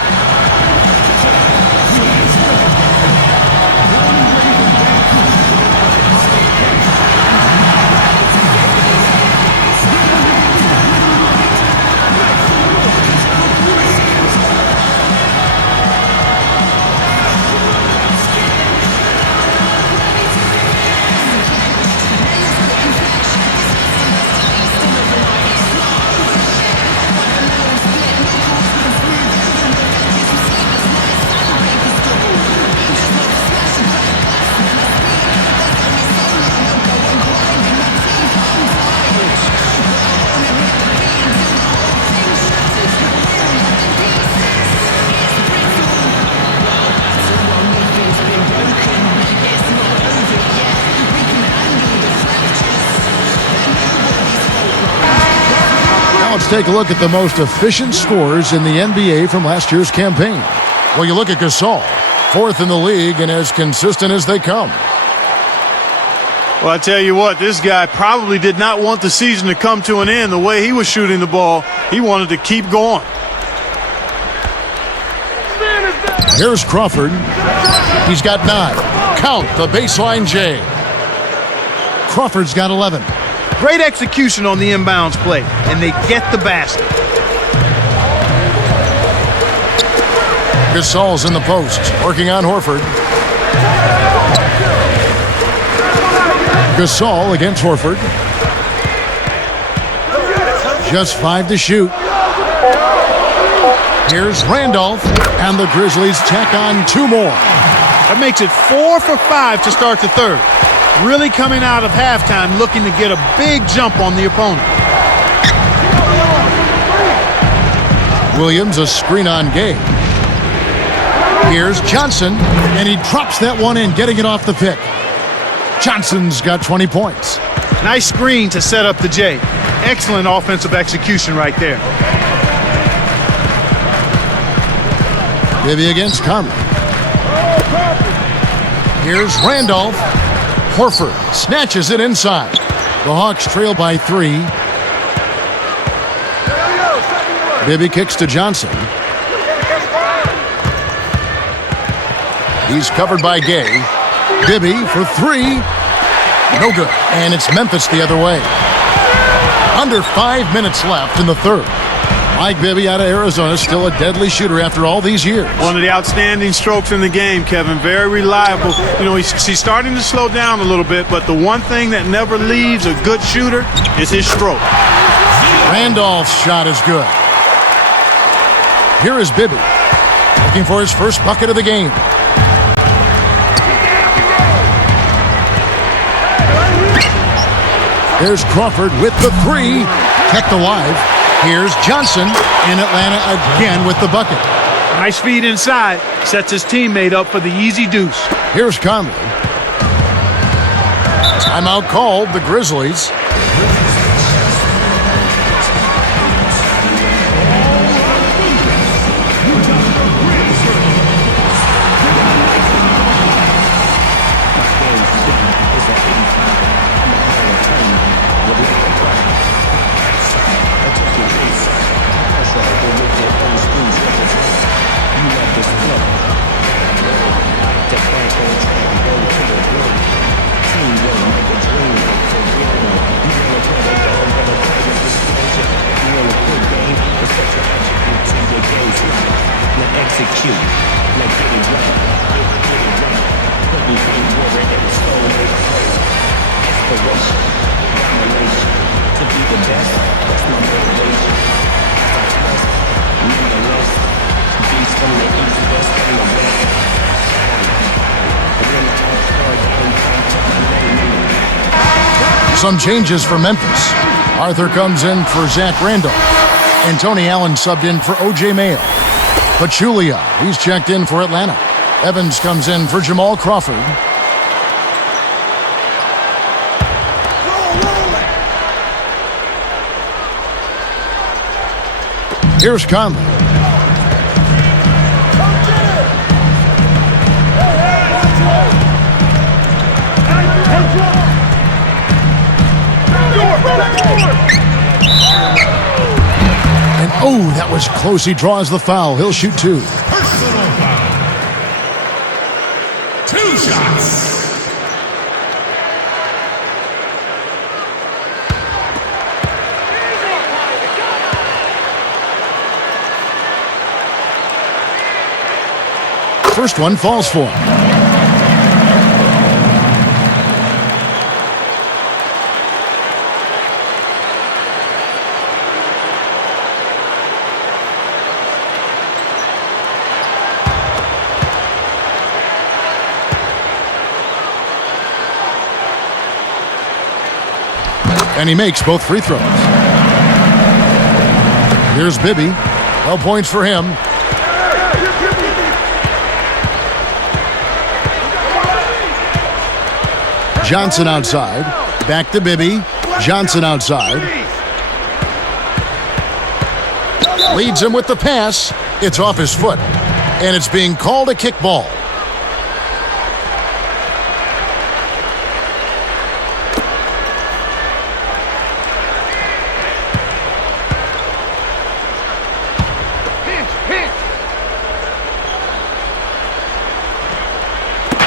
take a look at the most efficient scorers in the NBA from last year's campaign. Well, you look at Gasol, 4th in the league and as consistent as they come. Well, I tell you what, this guy probably did not want the season to come to an end the way he was shooting the ball. He wanted to keep going. Here's Crawford. He's got 9. Count the baseline J. Crawford's got 11. Great execution on the inbounds play, and they get the basket. Gasol's in the post, working on Horford. Gasol against Horford. Just 5 to shoot. Here's Randolph, and the Grizzlies tack on 2 more. That makes it 4 for 5 to start the third. Really coming out of halftime looking to get a big jump on the opponent. Williams a screen on Gay. Here's Johnson, and he drops that one in, getting it off the pick. Johnson's got 20 points. Nice screen to set up the J. Excellent offensive execution right there. Bibby against Conley. Here's Randolph. Horford snatches it inside. The Hawks trail by 3. Bibby kicks to Johnson. He's covered by Gay. Bibby for 3. No good. And it's Memphis the other way. Under 5 minutes left in the third. Mike Bibby out of Arizona, still a deadly shooter after all these years. One of the outstanding strokes in the game, Kevin. Very reliable. You know, he's starting to slow down a little bit, but the one thing that never leaves a good shooter is his stroke. Randolph's shot is good. Here is Bibby, looking for his first bucket of the game. There's Crawford with the 3, kept alive. Here's Johnson in Atlanta again with the bucket. Nice feed inside. Sets his teammate up for the easy deuce. Here's Conley. Timeout called, the Grizzlies. Some changes for Memphis. Arthur comes in for Zach Randolph. And Tony Allen subbed in for O.J. Mayo. Pachulia, he's checked in for Atlanta. Evans comes in for Jamal Crawford. Here's Conley. And oh, that was close. He draws the foul. He'll shoot 2. Personal foul. 2 shots. First one falls for him. And he makes both free throws. Here's Bibby. 12 points for him. Johnson outside. Back to Bibby. Johnson outside. Leads him with the pass. It's off his foot, and it's being called a kickball.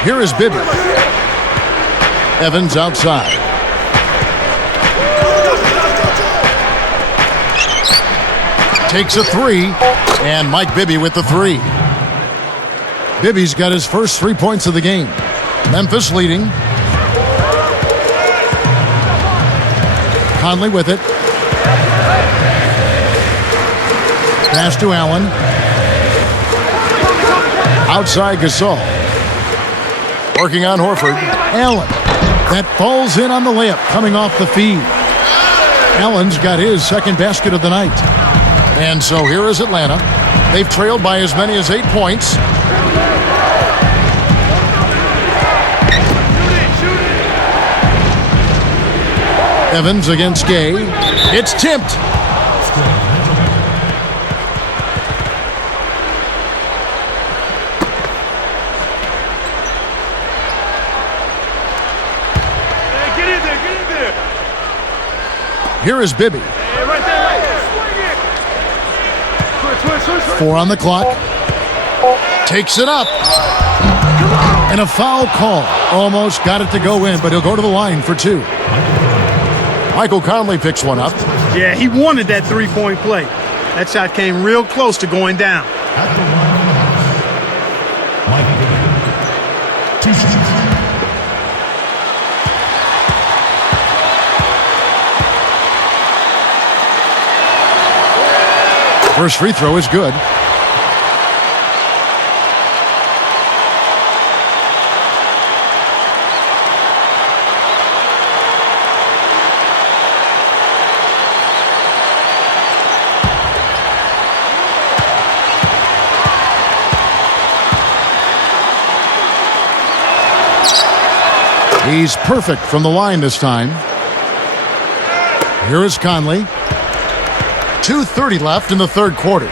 Here is Bibby. Evans outside. Takes a three, and Mike Bibby with the three. Bibby's got his first 3 points of the game. Memphis leading. Conley with it. Pass to Allen. Outside Gasol. Working on Horford. Allen. That falls in on the layup coming off the feed. Allen's got his second basket of the night. And so here is Atlanta. They've trailed by as many as 8 points. Evans against Gay. It's tipped. Here is Bibby. Four on the clock. Takes it up. And a foul call. Almost got it to go in, but he'll go to the line for two. Michael Conley picks one up. Yeah, he wanted that three-point play. That shot came real close to going down. At the line, Mike Bibby. 2 shots. First free throw is good. He's perfect from the line this time. Here is Conley. 2:30 left in the third quarter.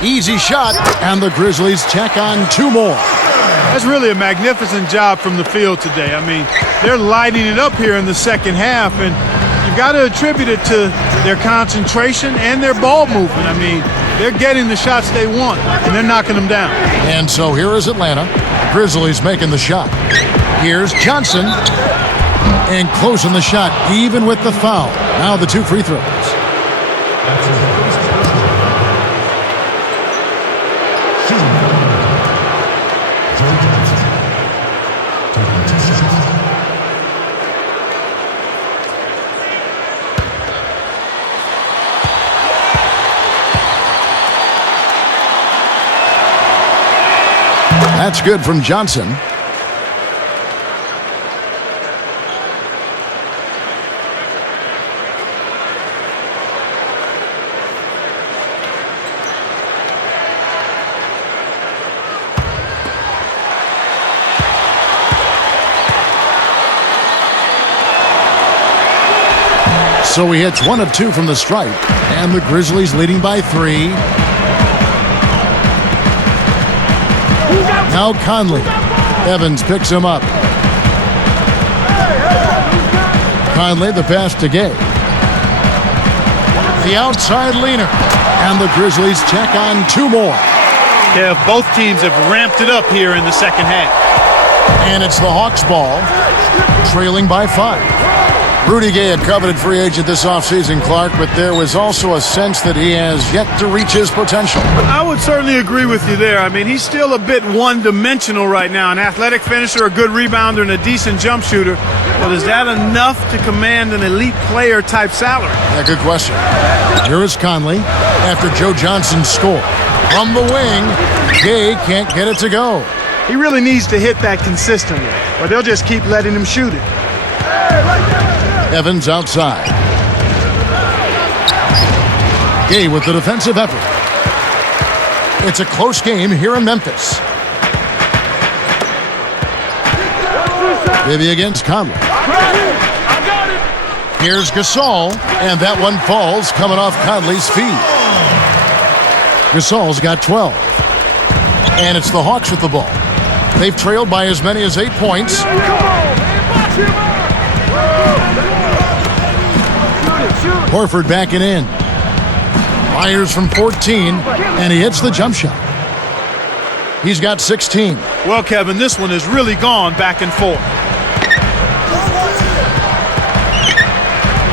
Easy shot, and the Grizzlies check on 2 more. That's really a magnificent job from the field today. I mean, they're lighting it up here in the second half, and you've got to attribute it to their concentration and their ball movement. I mean, they're getting the shots they want, and they're knocking them down. And so here is Atlanta. Grizzlies making the shot. Here's Johnson. And closing the shot, even with the foul. Now the 2 free throws. That's good from Johnson. So he hits 1 of 2 from the stripe, and the Grizzlies leading by 3. Now Conley. Evans picks him up. Conley, the pass to Gay. The outside leaner. And the Grizzlies check on 2 more. Yeah, both teams have ramped it up here in the second half. And it's the Hawks ball, trailing by 5. Rudy Gay, a coveted free agent this offseason, Clark, but there was also a sense that he has yet to reach his potential. I would certainly agree with you there. I mean, he's still a bit one-dimensional right now. An athletic finisher, a good rebounder, and a decent jump shooter. But is that enough to command an elite player type salary? Yeah, good question. Here is Conley after Joe Johnson's score. From the wing, Gay can't get it to go. He really needs to hit that consistently, or they'll just keep letting him shoot it. Evans outside. Gay with the defensive effort. It's a close game here in Memphis. Bibby against Conley. Here's Gasol, and that one falls coming off Conley's feet. Gasol's got 12. And it's the Hawks with the ball. They've trailed by as many as 8 points. Horford backing in. Fires from 14, and he hits the jump shot. He's got 16. Well, Kevin, this one has really gone back and forth.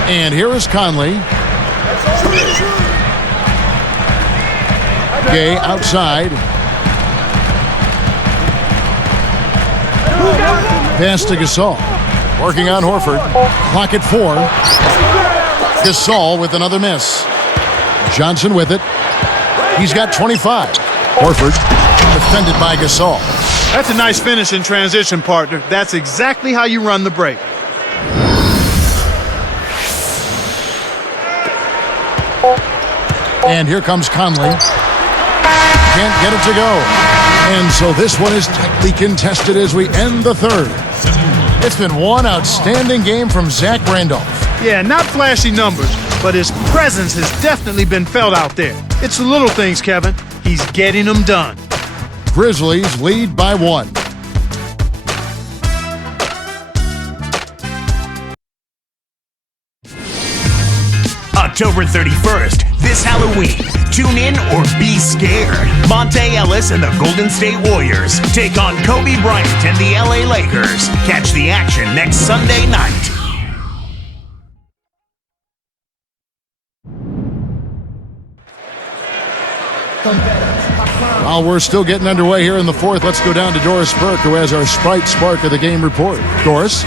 And here is Conley. Gay outside. Pass to Gasol. Working on Horford. Clock at 4. Gasol with another miss. Johnson with it. He's got 25. Horford defended by Gasol. That's a nice finish in transition, partner. That's exactly how you run the break. And here comes Conley. Can't get it to go. And so this one is tightly contested as we end the third. It's been one outstanding game from Zach Randolph. Yeah, not flashy numbers, but his presence has definitely been felt out there. It's the little things, Kevin. He's getting them done. Grizzlies lead by 1. October 31st, this Halloween. Tune in or be scared. Monte Ellis and the Golden State Warriors take on Kobe Bryant and the LA Lakers. Catch the action next Sunday night. While we're still getting underway here in the fourth, let's go down to Doris Burke, who has our Sprite Spark of the Game report. Doris?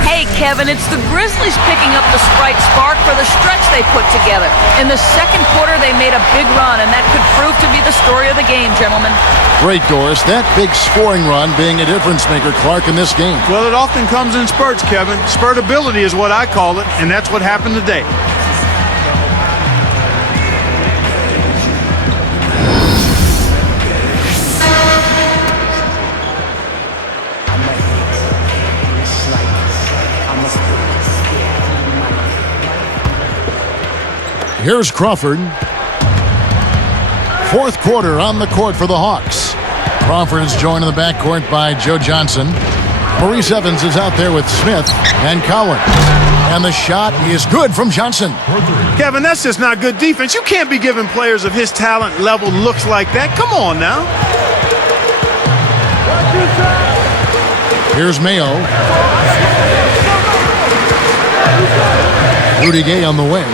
Hey, Kevin, it's the Grizzlies picking up the Sprite Spark for the stretch they put together. In the second quarter, they made a big run, and that could prove to be the story of the game, gentlemen. Great, Doris. That big scoring run being a difference maker, Clark, in this game. Well, it often comes in spurts, Kevin. Spurtability is what I call it, and that's what happened today. Here's Crawford. Fourth quarter on the court for the Hawks. Crawford is joined in the backcourt by Joe Johnson. Maurice Evans is out there with Smith and Collins. And the shot is good from Johnson. Kevin, that's just not good defense. You can't be giving players of his talent level looks like that. Come on now. Here's Mayo. Rudy Gay on the wing.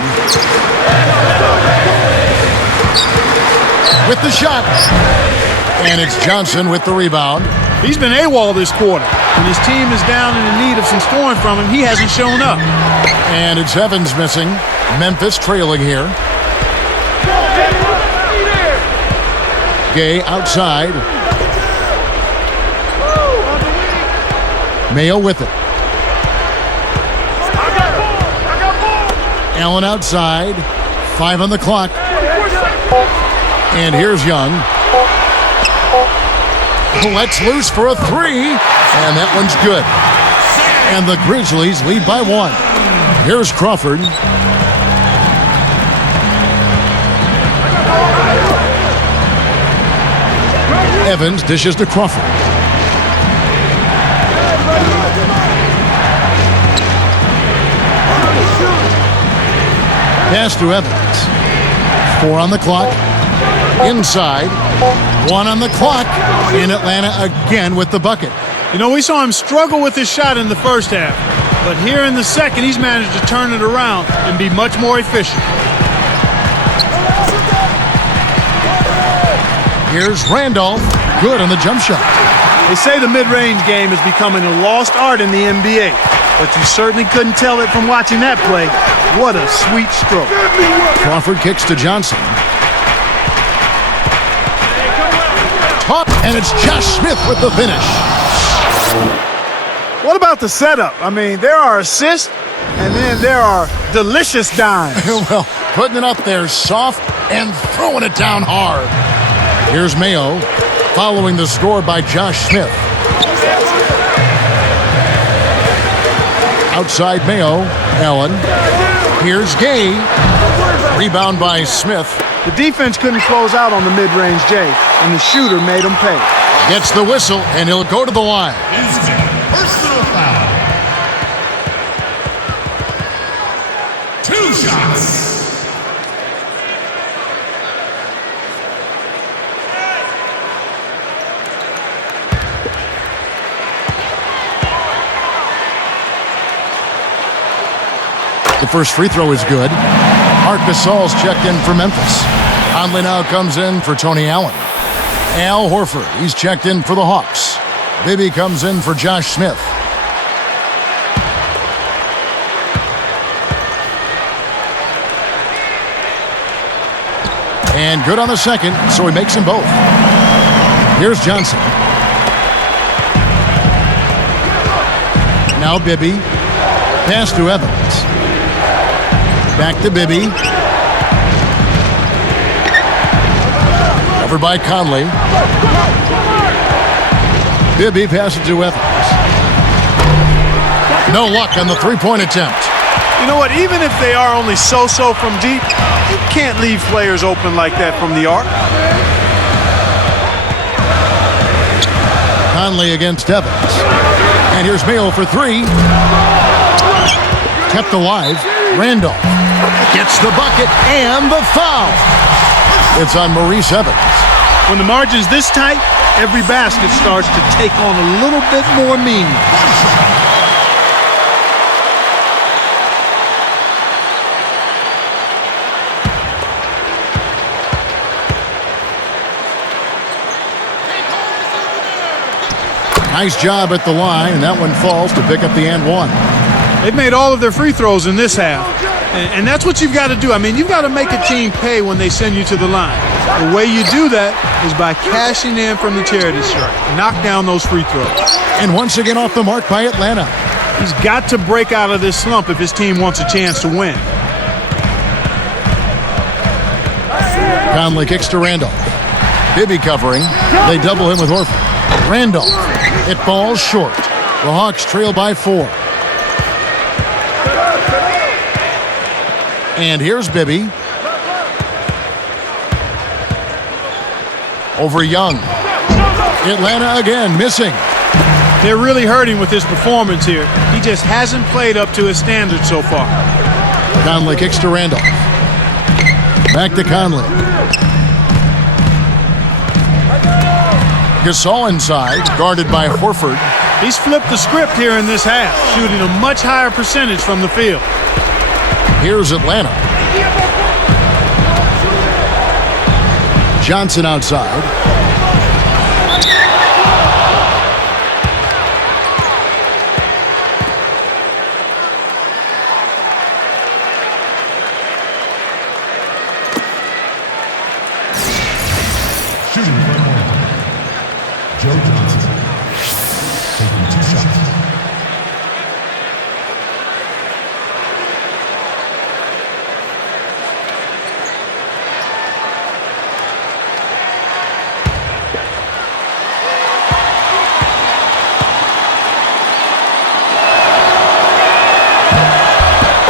With the shot. And it's Johnson with the rebound. He's been AWOL this quarter. When his team is down and in need of some scoring from him, he hasn't shown up. And it's Evans missing. Memphis trailing here. Gay outside. Mayo with it. Allen outside. 5 on the clock. And here's Young. Lets loose for a 3. And that one's good. And the Grizzlies lead by 1. Here's Crawford. Evans dishes to Crawford. Pass to Evans. 4 on the clock. Inside. 1 on the clock. In Atlanta again with the bucket. You know, we saw him struggle with his shot in the first half. But here in the second, he's managed to turn it around and be much more efficient. Here's Randolph. Good on the jump shot. They say the mid-range game is becoming a lost art in the NBA. But you certainly couldn't tell it from watching that play. What a sweet stroke. Crawford kicks to Johnson. Top, and it's Josh Smith with the finish. What about the setup? I mean, there are assists, and then there are delicious dimes. Well, putting it up there soft and throwing it down hard. Here's Mayo, following the score by Josh Smith. Outside Mayo. Allen. Here's Gay. Rebound by Smith. The defense couldn't close out on the mid-range J, and the shooter made him pay. Gets the whistle, and he'll go to the line. Instant personal foul. 2 shots. The first free throw is good. Marc Gasol's checked in for Memphis. Conley now comes in for Tony Allen. Al Horford, he's checked in for the Hawks. Bibby comes in for Josh Smith. And good on the second, so he makes them both. Here's Johnson. Now Bibby. Pass to Evans. Back to Bibby. Covered by Conley. Bibby passes to Evans. No luck on the three-point attempt. You know what? Even if they are only so-so from deep, you can't leave players open like that from the arc. Conley against Evans. And here's Mayo for three. Kept alive. Randolph gets the bucket and the foul. It's on Maurice Evans. When the margin's this tight, every basket starts to take on a little bit more meaning. Nice job at the line, and that one falls to pick up the and one. They've made all of their free throws in this half, and that's what you've got to do. I mean, you've got to make a team pay when they send you to the line. The way you do that is by cashing in from the charity stripe. Knock down those free throws. And once again off the mark by Atlanta. He's got to break out of this slump if his team wants a chance to win. Conley kicks to Randolph. Bibby covering. They double him with Horford. Randolph. It falls short. The Hawks trail by 4. And here's Bibby. Over Young. Atlanta again missing. They're really hurting with his performance here. He just hasn't played up to his standards so far. Conley kicks to Randolph. Back to Conley. Gasol inside, guarded by Horford. He's flipped the script here in this half, shooting a much higher percentage from the field. Here's Atlanta. Johnson outside. Shooting for Atlanta. Joe Johnson. Taking 2 shots.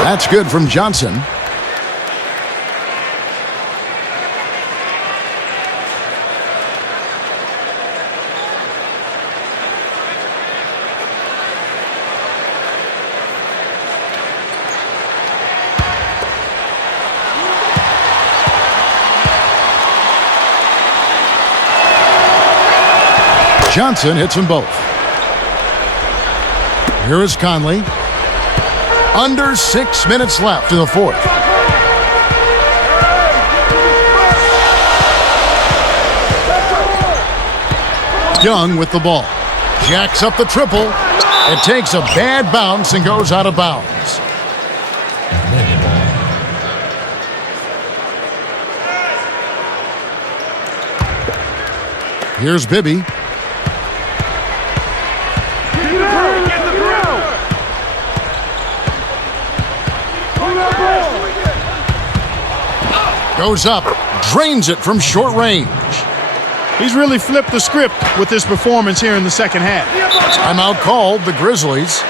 That's good from Johnson. Johnson hits them both. Here is Conley. Under 6 minutes left in the fourth. Young with the ball. Jacks up the triple. It takes a bad bounce and goes out of bounds. Here's Bibby. Goes up, drains it from short range. He's really flipped the script with his performance here in the second half. Timeout called, the Grizzlies.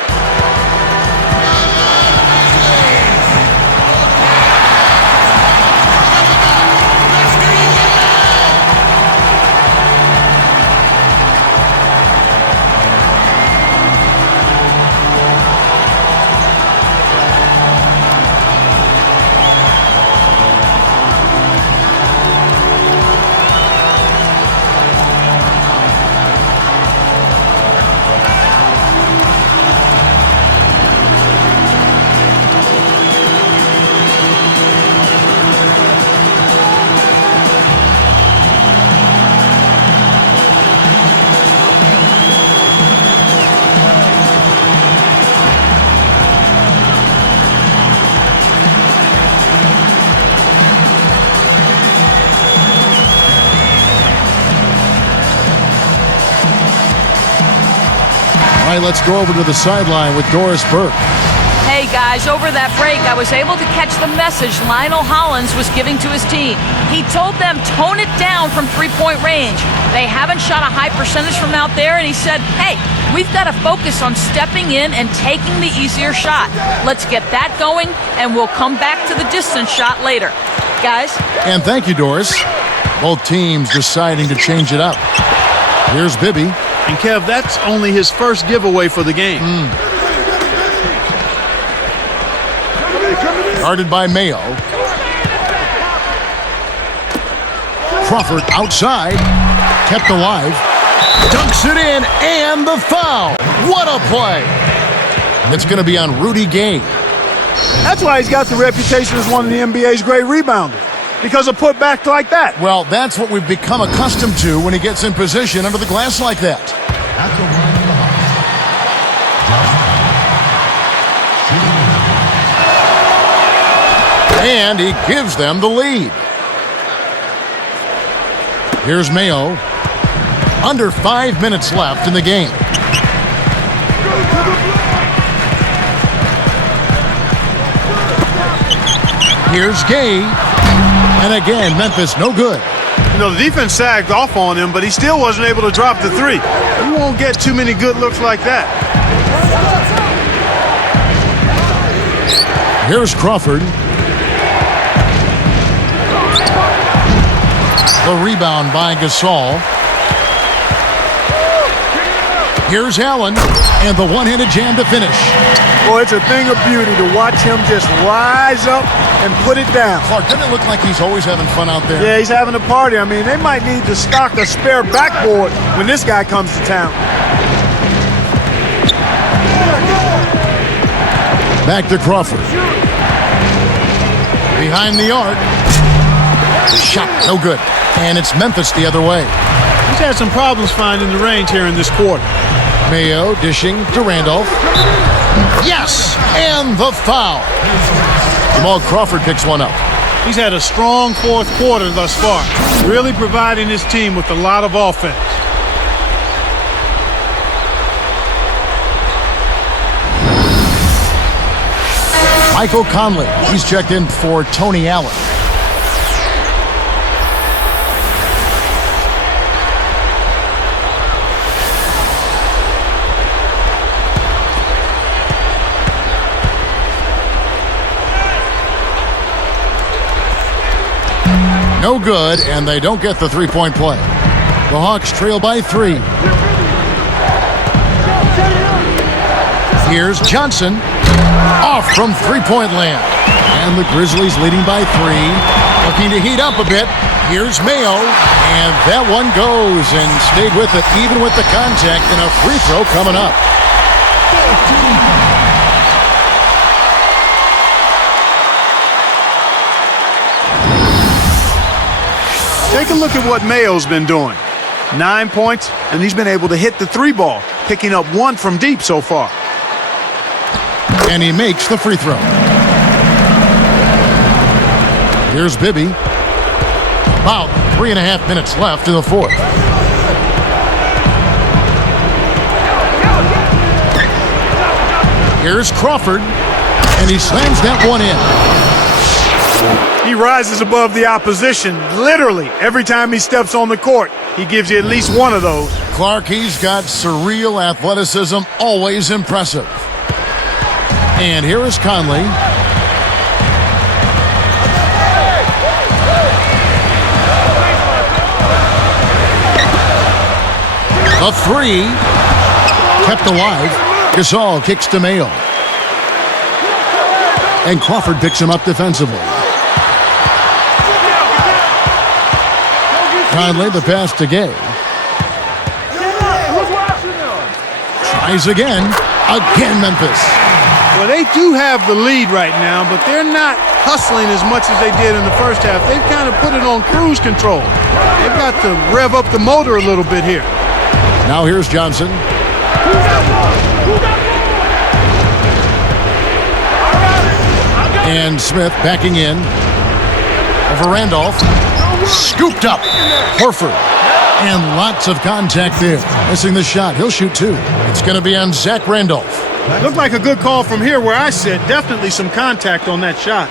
let's go over to the sideline with Doris Burke. Hey guys, over that break, I was able to catch the message Lionel Hollins was giving to his team. He told them tone it down from three-point range. They haven't shot a high percentage from out there, and he said, hey, we've got to focus on stepping in and taking the easier shot. Let's get that going, and we'll come back to the distance shot later. Guys? And thank you, Doris. Both teams deciding to change it up. Here's Bibby. And Kev, that's only his first giveaway for the game. Guarded by Mayo. Crawford outside. Kept alive. Dunks it in, and the foul. What a play. It's going to be on Rudy Gay. That's why he's got the reputation as one of the NBA's great rebounders, because of putbacks like that. Well, that's what we've become accustomed to when he gets in position under the glass like that. At the line of the Hawks, And he gives them the lead. Here's Mayo. Under 5 minutes left in the game. Here's Gay. And again, Memphis no good. You know, the defense sagged off on him, but he still wasn't able to drop the three. You won't get too many good looks like that. Here's Crawford. The rebound by Gasol. Here's Allen, and the one-handed jam to finish. Boy, it's a thing of beauty to watch him just rise up and put it down. Clark, doesn't it look like he's always having fun out there? Yeah, he's having a party. I mean, they might need to stock a spare backboard when this guy comes to town. Back to Crawford. Behind the arc. Shot, no good. And it's Memphis the other way. He's had some problems finding the range here in this quarter. Mayo dishing to Randolph. Yes! And the foul. Jamal Crawford picks one up. He's had a strong fourth quarter thus far, really providing his team with a lot of offense. Michael Conley. He's checked in for Tony Allen. No good, and they don't get the three-point play. The Hawks trail by 3. Here's Johnson. Off from three-point land. And the Grizzlies leading by 3. Looking to heat up a bit. Here's Mayo. And that one goes and stayed with it, even with the contact, and a free throw coming up. Take a look at what Mayo's been doing. 9 points, and he's been able to hit the three ball, picking up 1 from deep so far. And he makes the free throw. Here's Bibby. About 3.5 minutes left in the fourth. Here's Crawford, and he slams that one in. He rises above the opposition, literally, every time he steps on the court. He gives you at least one of those. Clark, he's got surreal athleticism, always impressive. And here is Conley. A three. Kept alive. Gasol kicks to Mayo. And Crawford picks him up defensively. Conley, the pass to Gay. Tries again. Again, Memphis. Well, they do have the lead right now, but they're not hustling as much as they did in the first half. They've kind of put it on cruise control. They've got to rev up the motor a little bit here. Now here's Johnson. And Smith backing in. Over Randolph. Scooped up. Horford. And lots of contact there. Missing the shot. He'll shoot 2. It's going to be on Zach Randolph. Looked like a good call from here where I sit. Definitely some contact on that shot.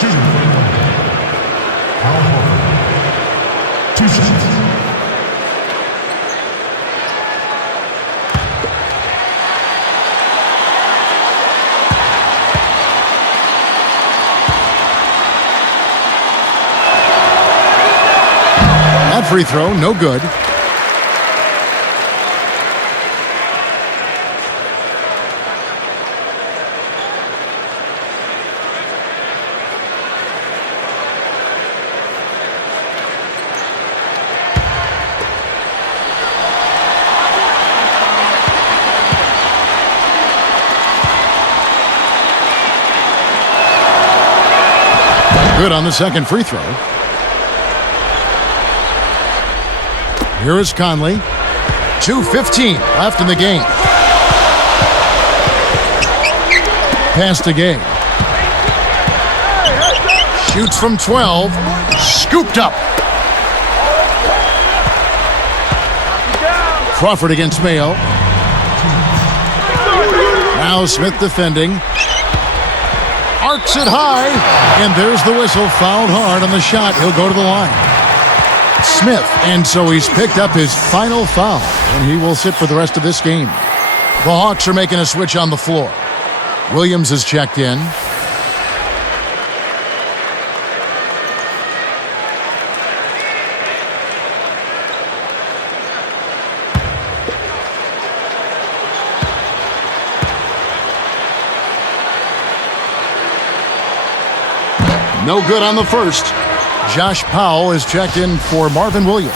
Shooting. Al Horford. 2 shots. That free throw, no good. Good on the second free throw. Here is Conley. 2:15 left in the game. Pass to Gay. Shoots from 12. Scooped up. Crawford against Mayo. Now Smith defending. Arcs it high. And there's the whistle. Fouled hard on the shot. He'll go to the line. Smith, and so he's picked up his final foul, and he will sit for the rest of this game. The Hawks are making a switch on the floor. Williams is checked in. No good on the first. Josh Powell is checked in for Marvin Williams.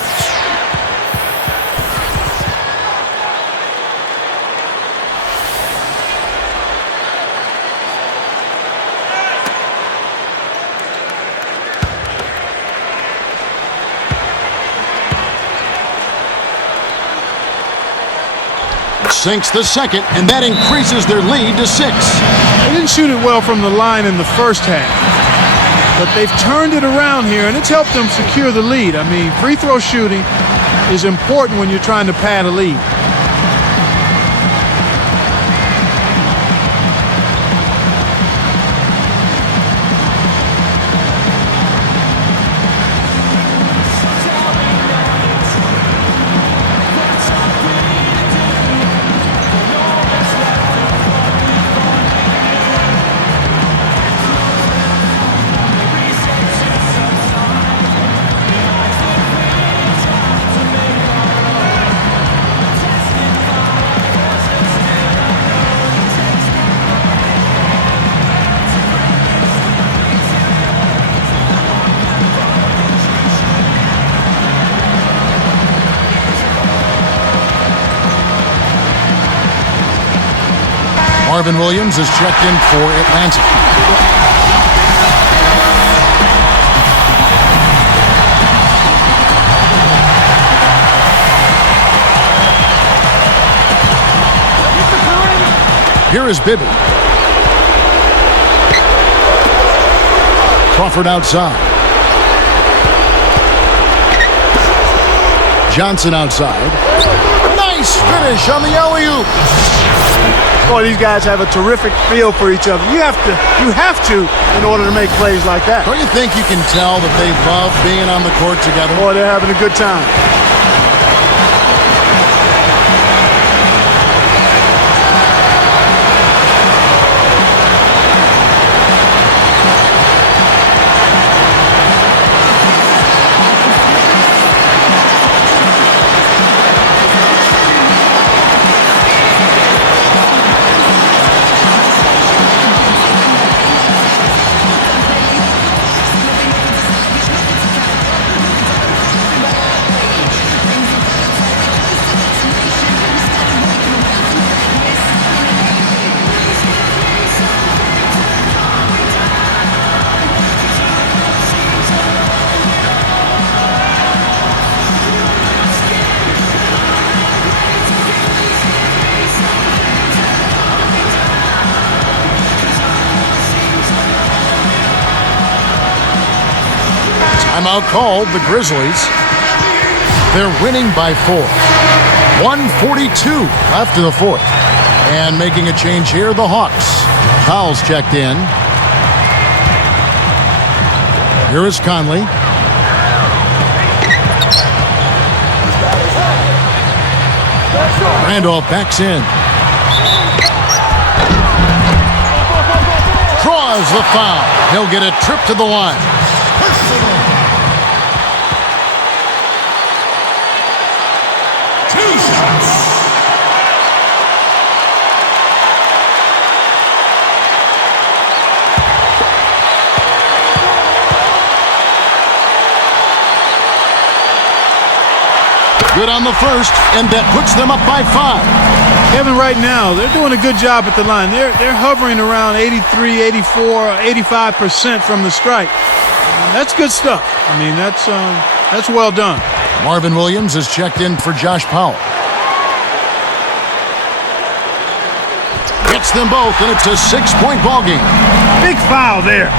Sinks the second, and that increases their lead to 6. They didn't shoot it well from the line in the first half. But they've turned it around here, and it's helped them secure the lead. I mean, free throw shooting is important when you're trying to pad a lead. Marvin Williams is checked in for Atlanta. Here is Bibby. Crawford outside. Johnson outside. Nice finish on the alley-oop. Boy, these guys have a terrific feel for each other. You have to in order to make plays like that. Don't you think you can tell that they love being on the court together? Boy, they're having a good time. Timeout called, the Grizzlies. They're winning by 4. 1:42 left in the fourth. And making a change here, the Hawks. Fouls checked in. Here is Conley. Randolph backs in. Draws the foul. He'll get a trip to the line. Good on the first, and that puts them up by 5. Kevin, right now, they're doing a good job at the line. They're hovering around 83, 84, 85% from the strike. That's good stuff. I mean, that's well done. Marvin Williams is checked in for Josh Powell. Gets them both, and it's a 6-point ball game. Big foul there.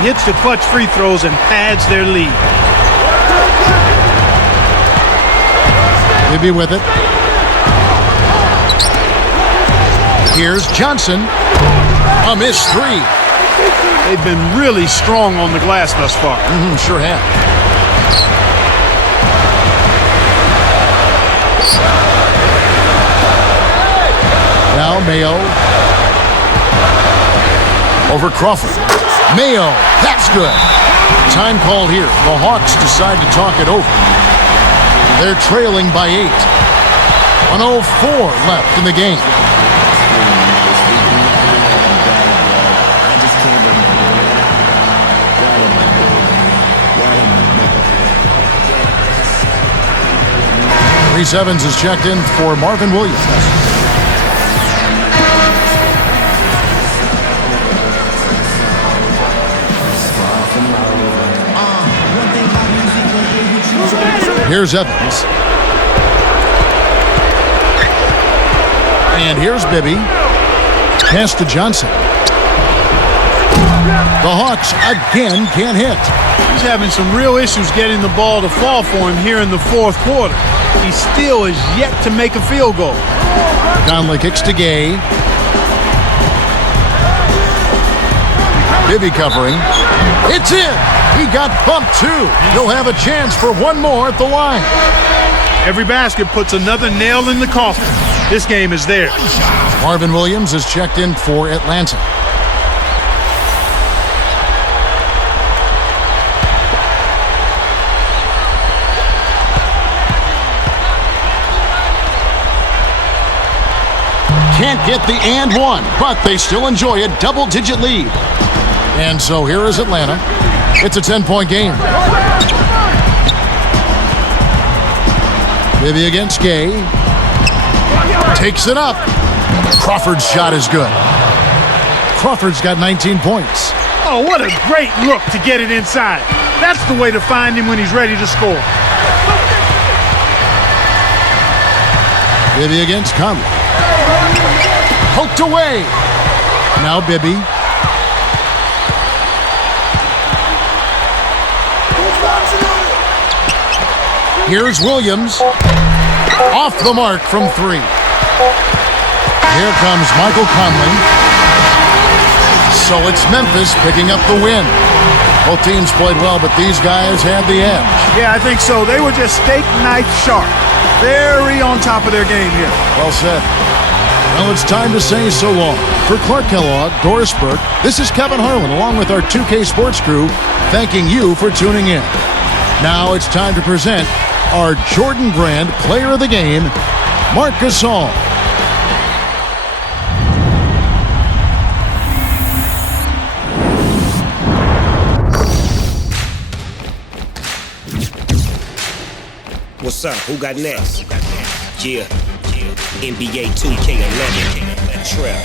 He hits the clutch free throws and pads their lead. Maybe with it. Here's Johnson. A missed 3. They've been really strong on the glass thus far. Sure have. Now Mayo. Over Crawford. Mayo. That's good. Time called here. The Hawks decide to talk it over. They're trailing by 8. 1:04 left in the game. Reese Evans is checked in for Marvin Williams. Here's Evans. And here's Bibby. Pass to Johnson. The Hawks again can't hit. He's having some real issues getting the ball to fall for him here in the fourth quarter. He still is yet to make a field goal. Conley kicks to Gay. Bibby covering. It's in. He got bumped too. He'll have a chance for one more at the line. Every basket puts another nail in the coffin. This game is theirs. Marvin Williams is checked in for Atlanta. Can't get the and one, but they still enjoy a double-digit lead. And so here is Atlanta. It's a 10-point game. Bibby against Gay. Takes it up. Crawford's shot is good. Crawford's got 19 points. Oh, what a great look to get it inside. That's the way to find him when he's ready to score. Bibby against Conley. Poked away. Now Bibby. Here's Williams. Off the mark from 3. Here comes Michael Conley. So it's Memphis picking up the win. Both teams played well, but these guys had the edge. Yeah, I think so. They were just steak knife sharp. Very on top of their game here. Well said. Well, it's time to say so long. For Clark Kellogg, Doris Burke, this is Kevin Harlan along with our 2K Sports crew, thanking you for tuning in. Now it's time to present our Jordan Brand Player of the Game, Marc Gasol. What's up? Who got next? Yeah. NBA 2K11. Trap.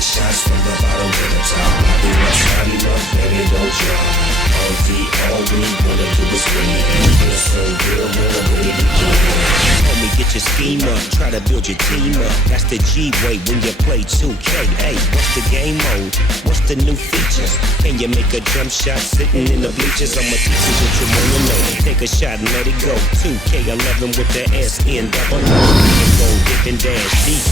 Shots from the bottom to the top. I do not stop enough, baby, don't drop. All we wanna do is win. Feel so good when I'm ready to begin. Homie, get your scheme up, try to build your team up. That's the G-way when you play 2K. Hey, what's the game mode? What's the new features? Can you make a jump shot sitting in the bleachers? I'ma teach you what you wanna know. Take a shot and let it go. 2K11 with the SN double O. Go dip and dash deep.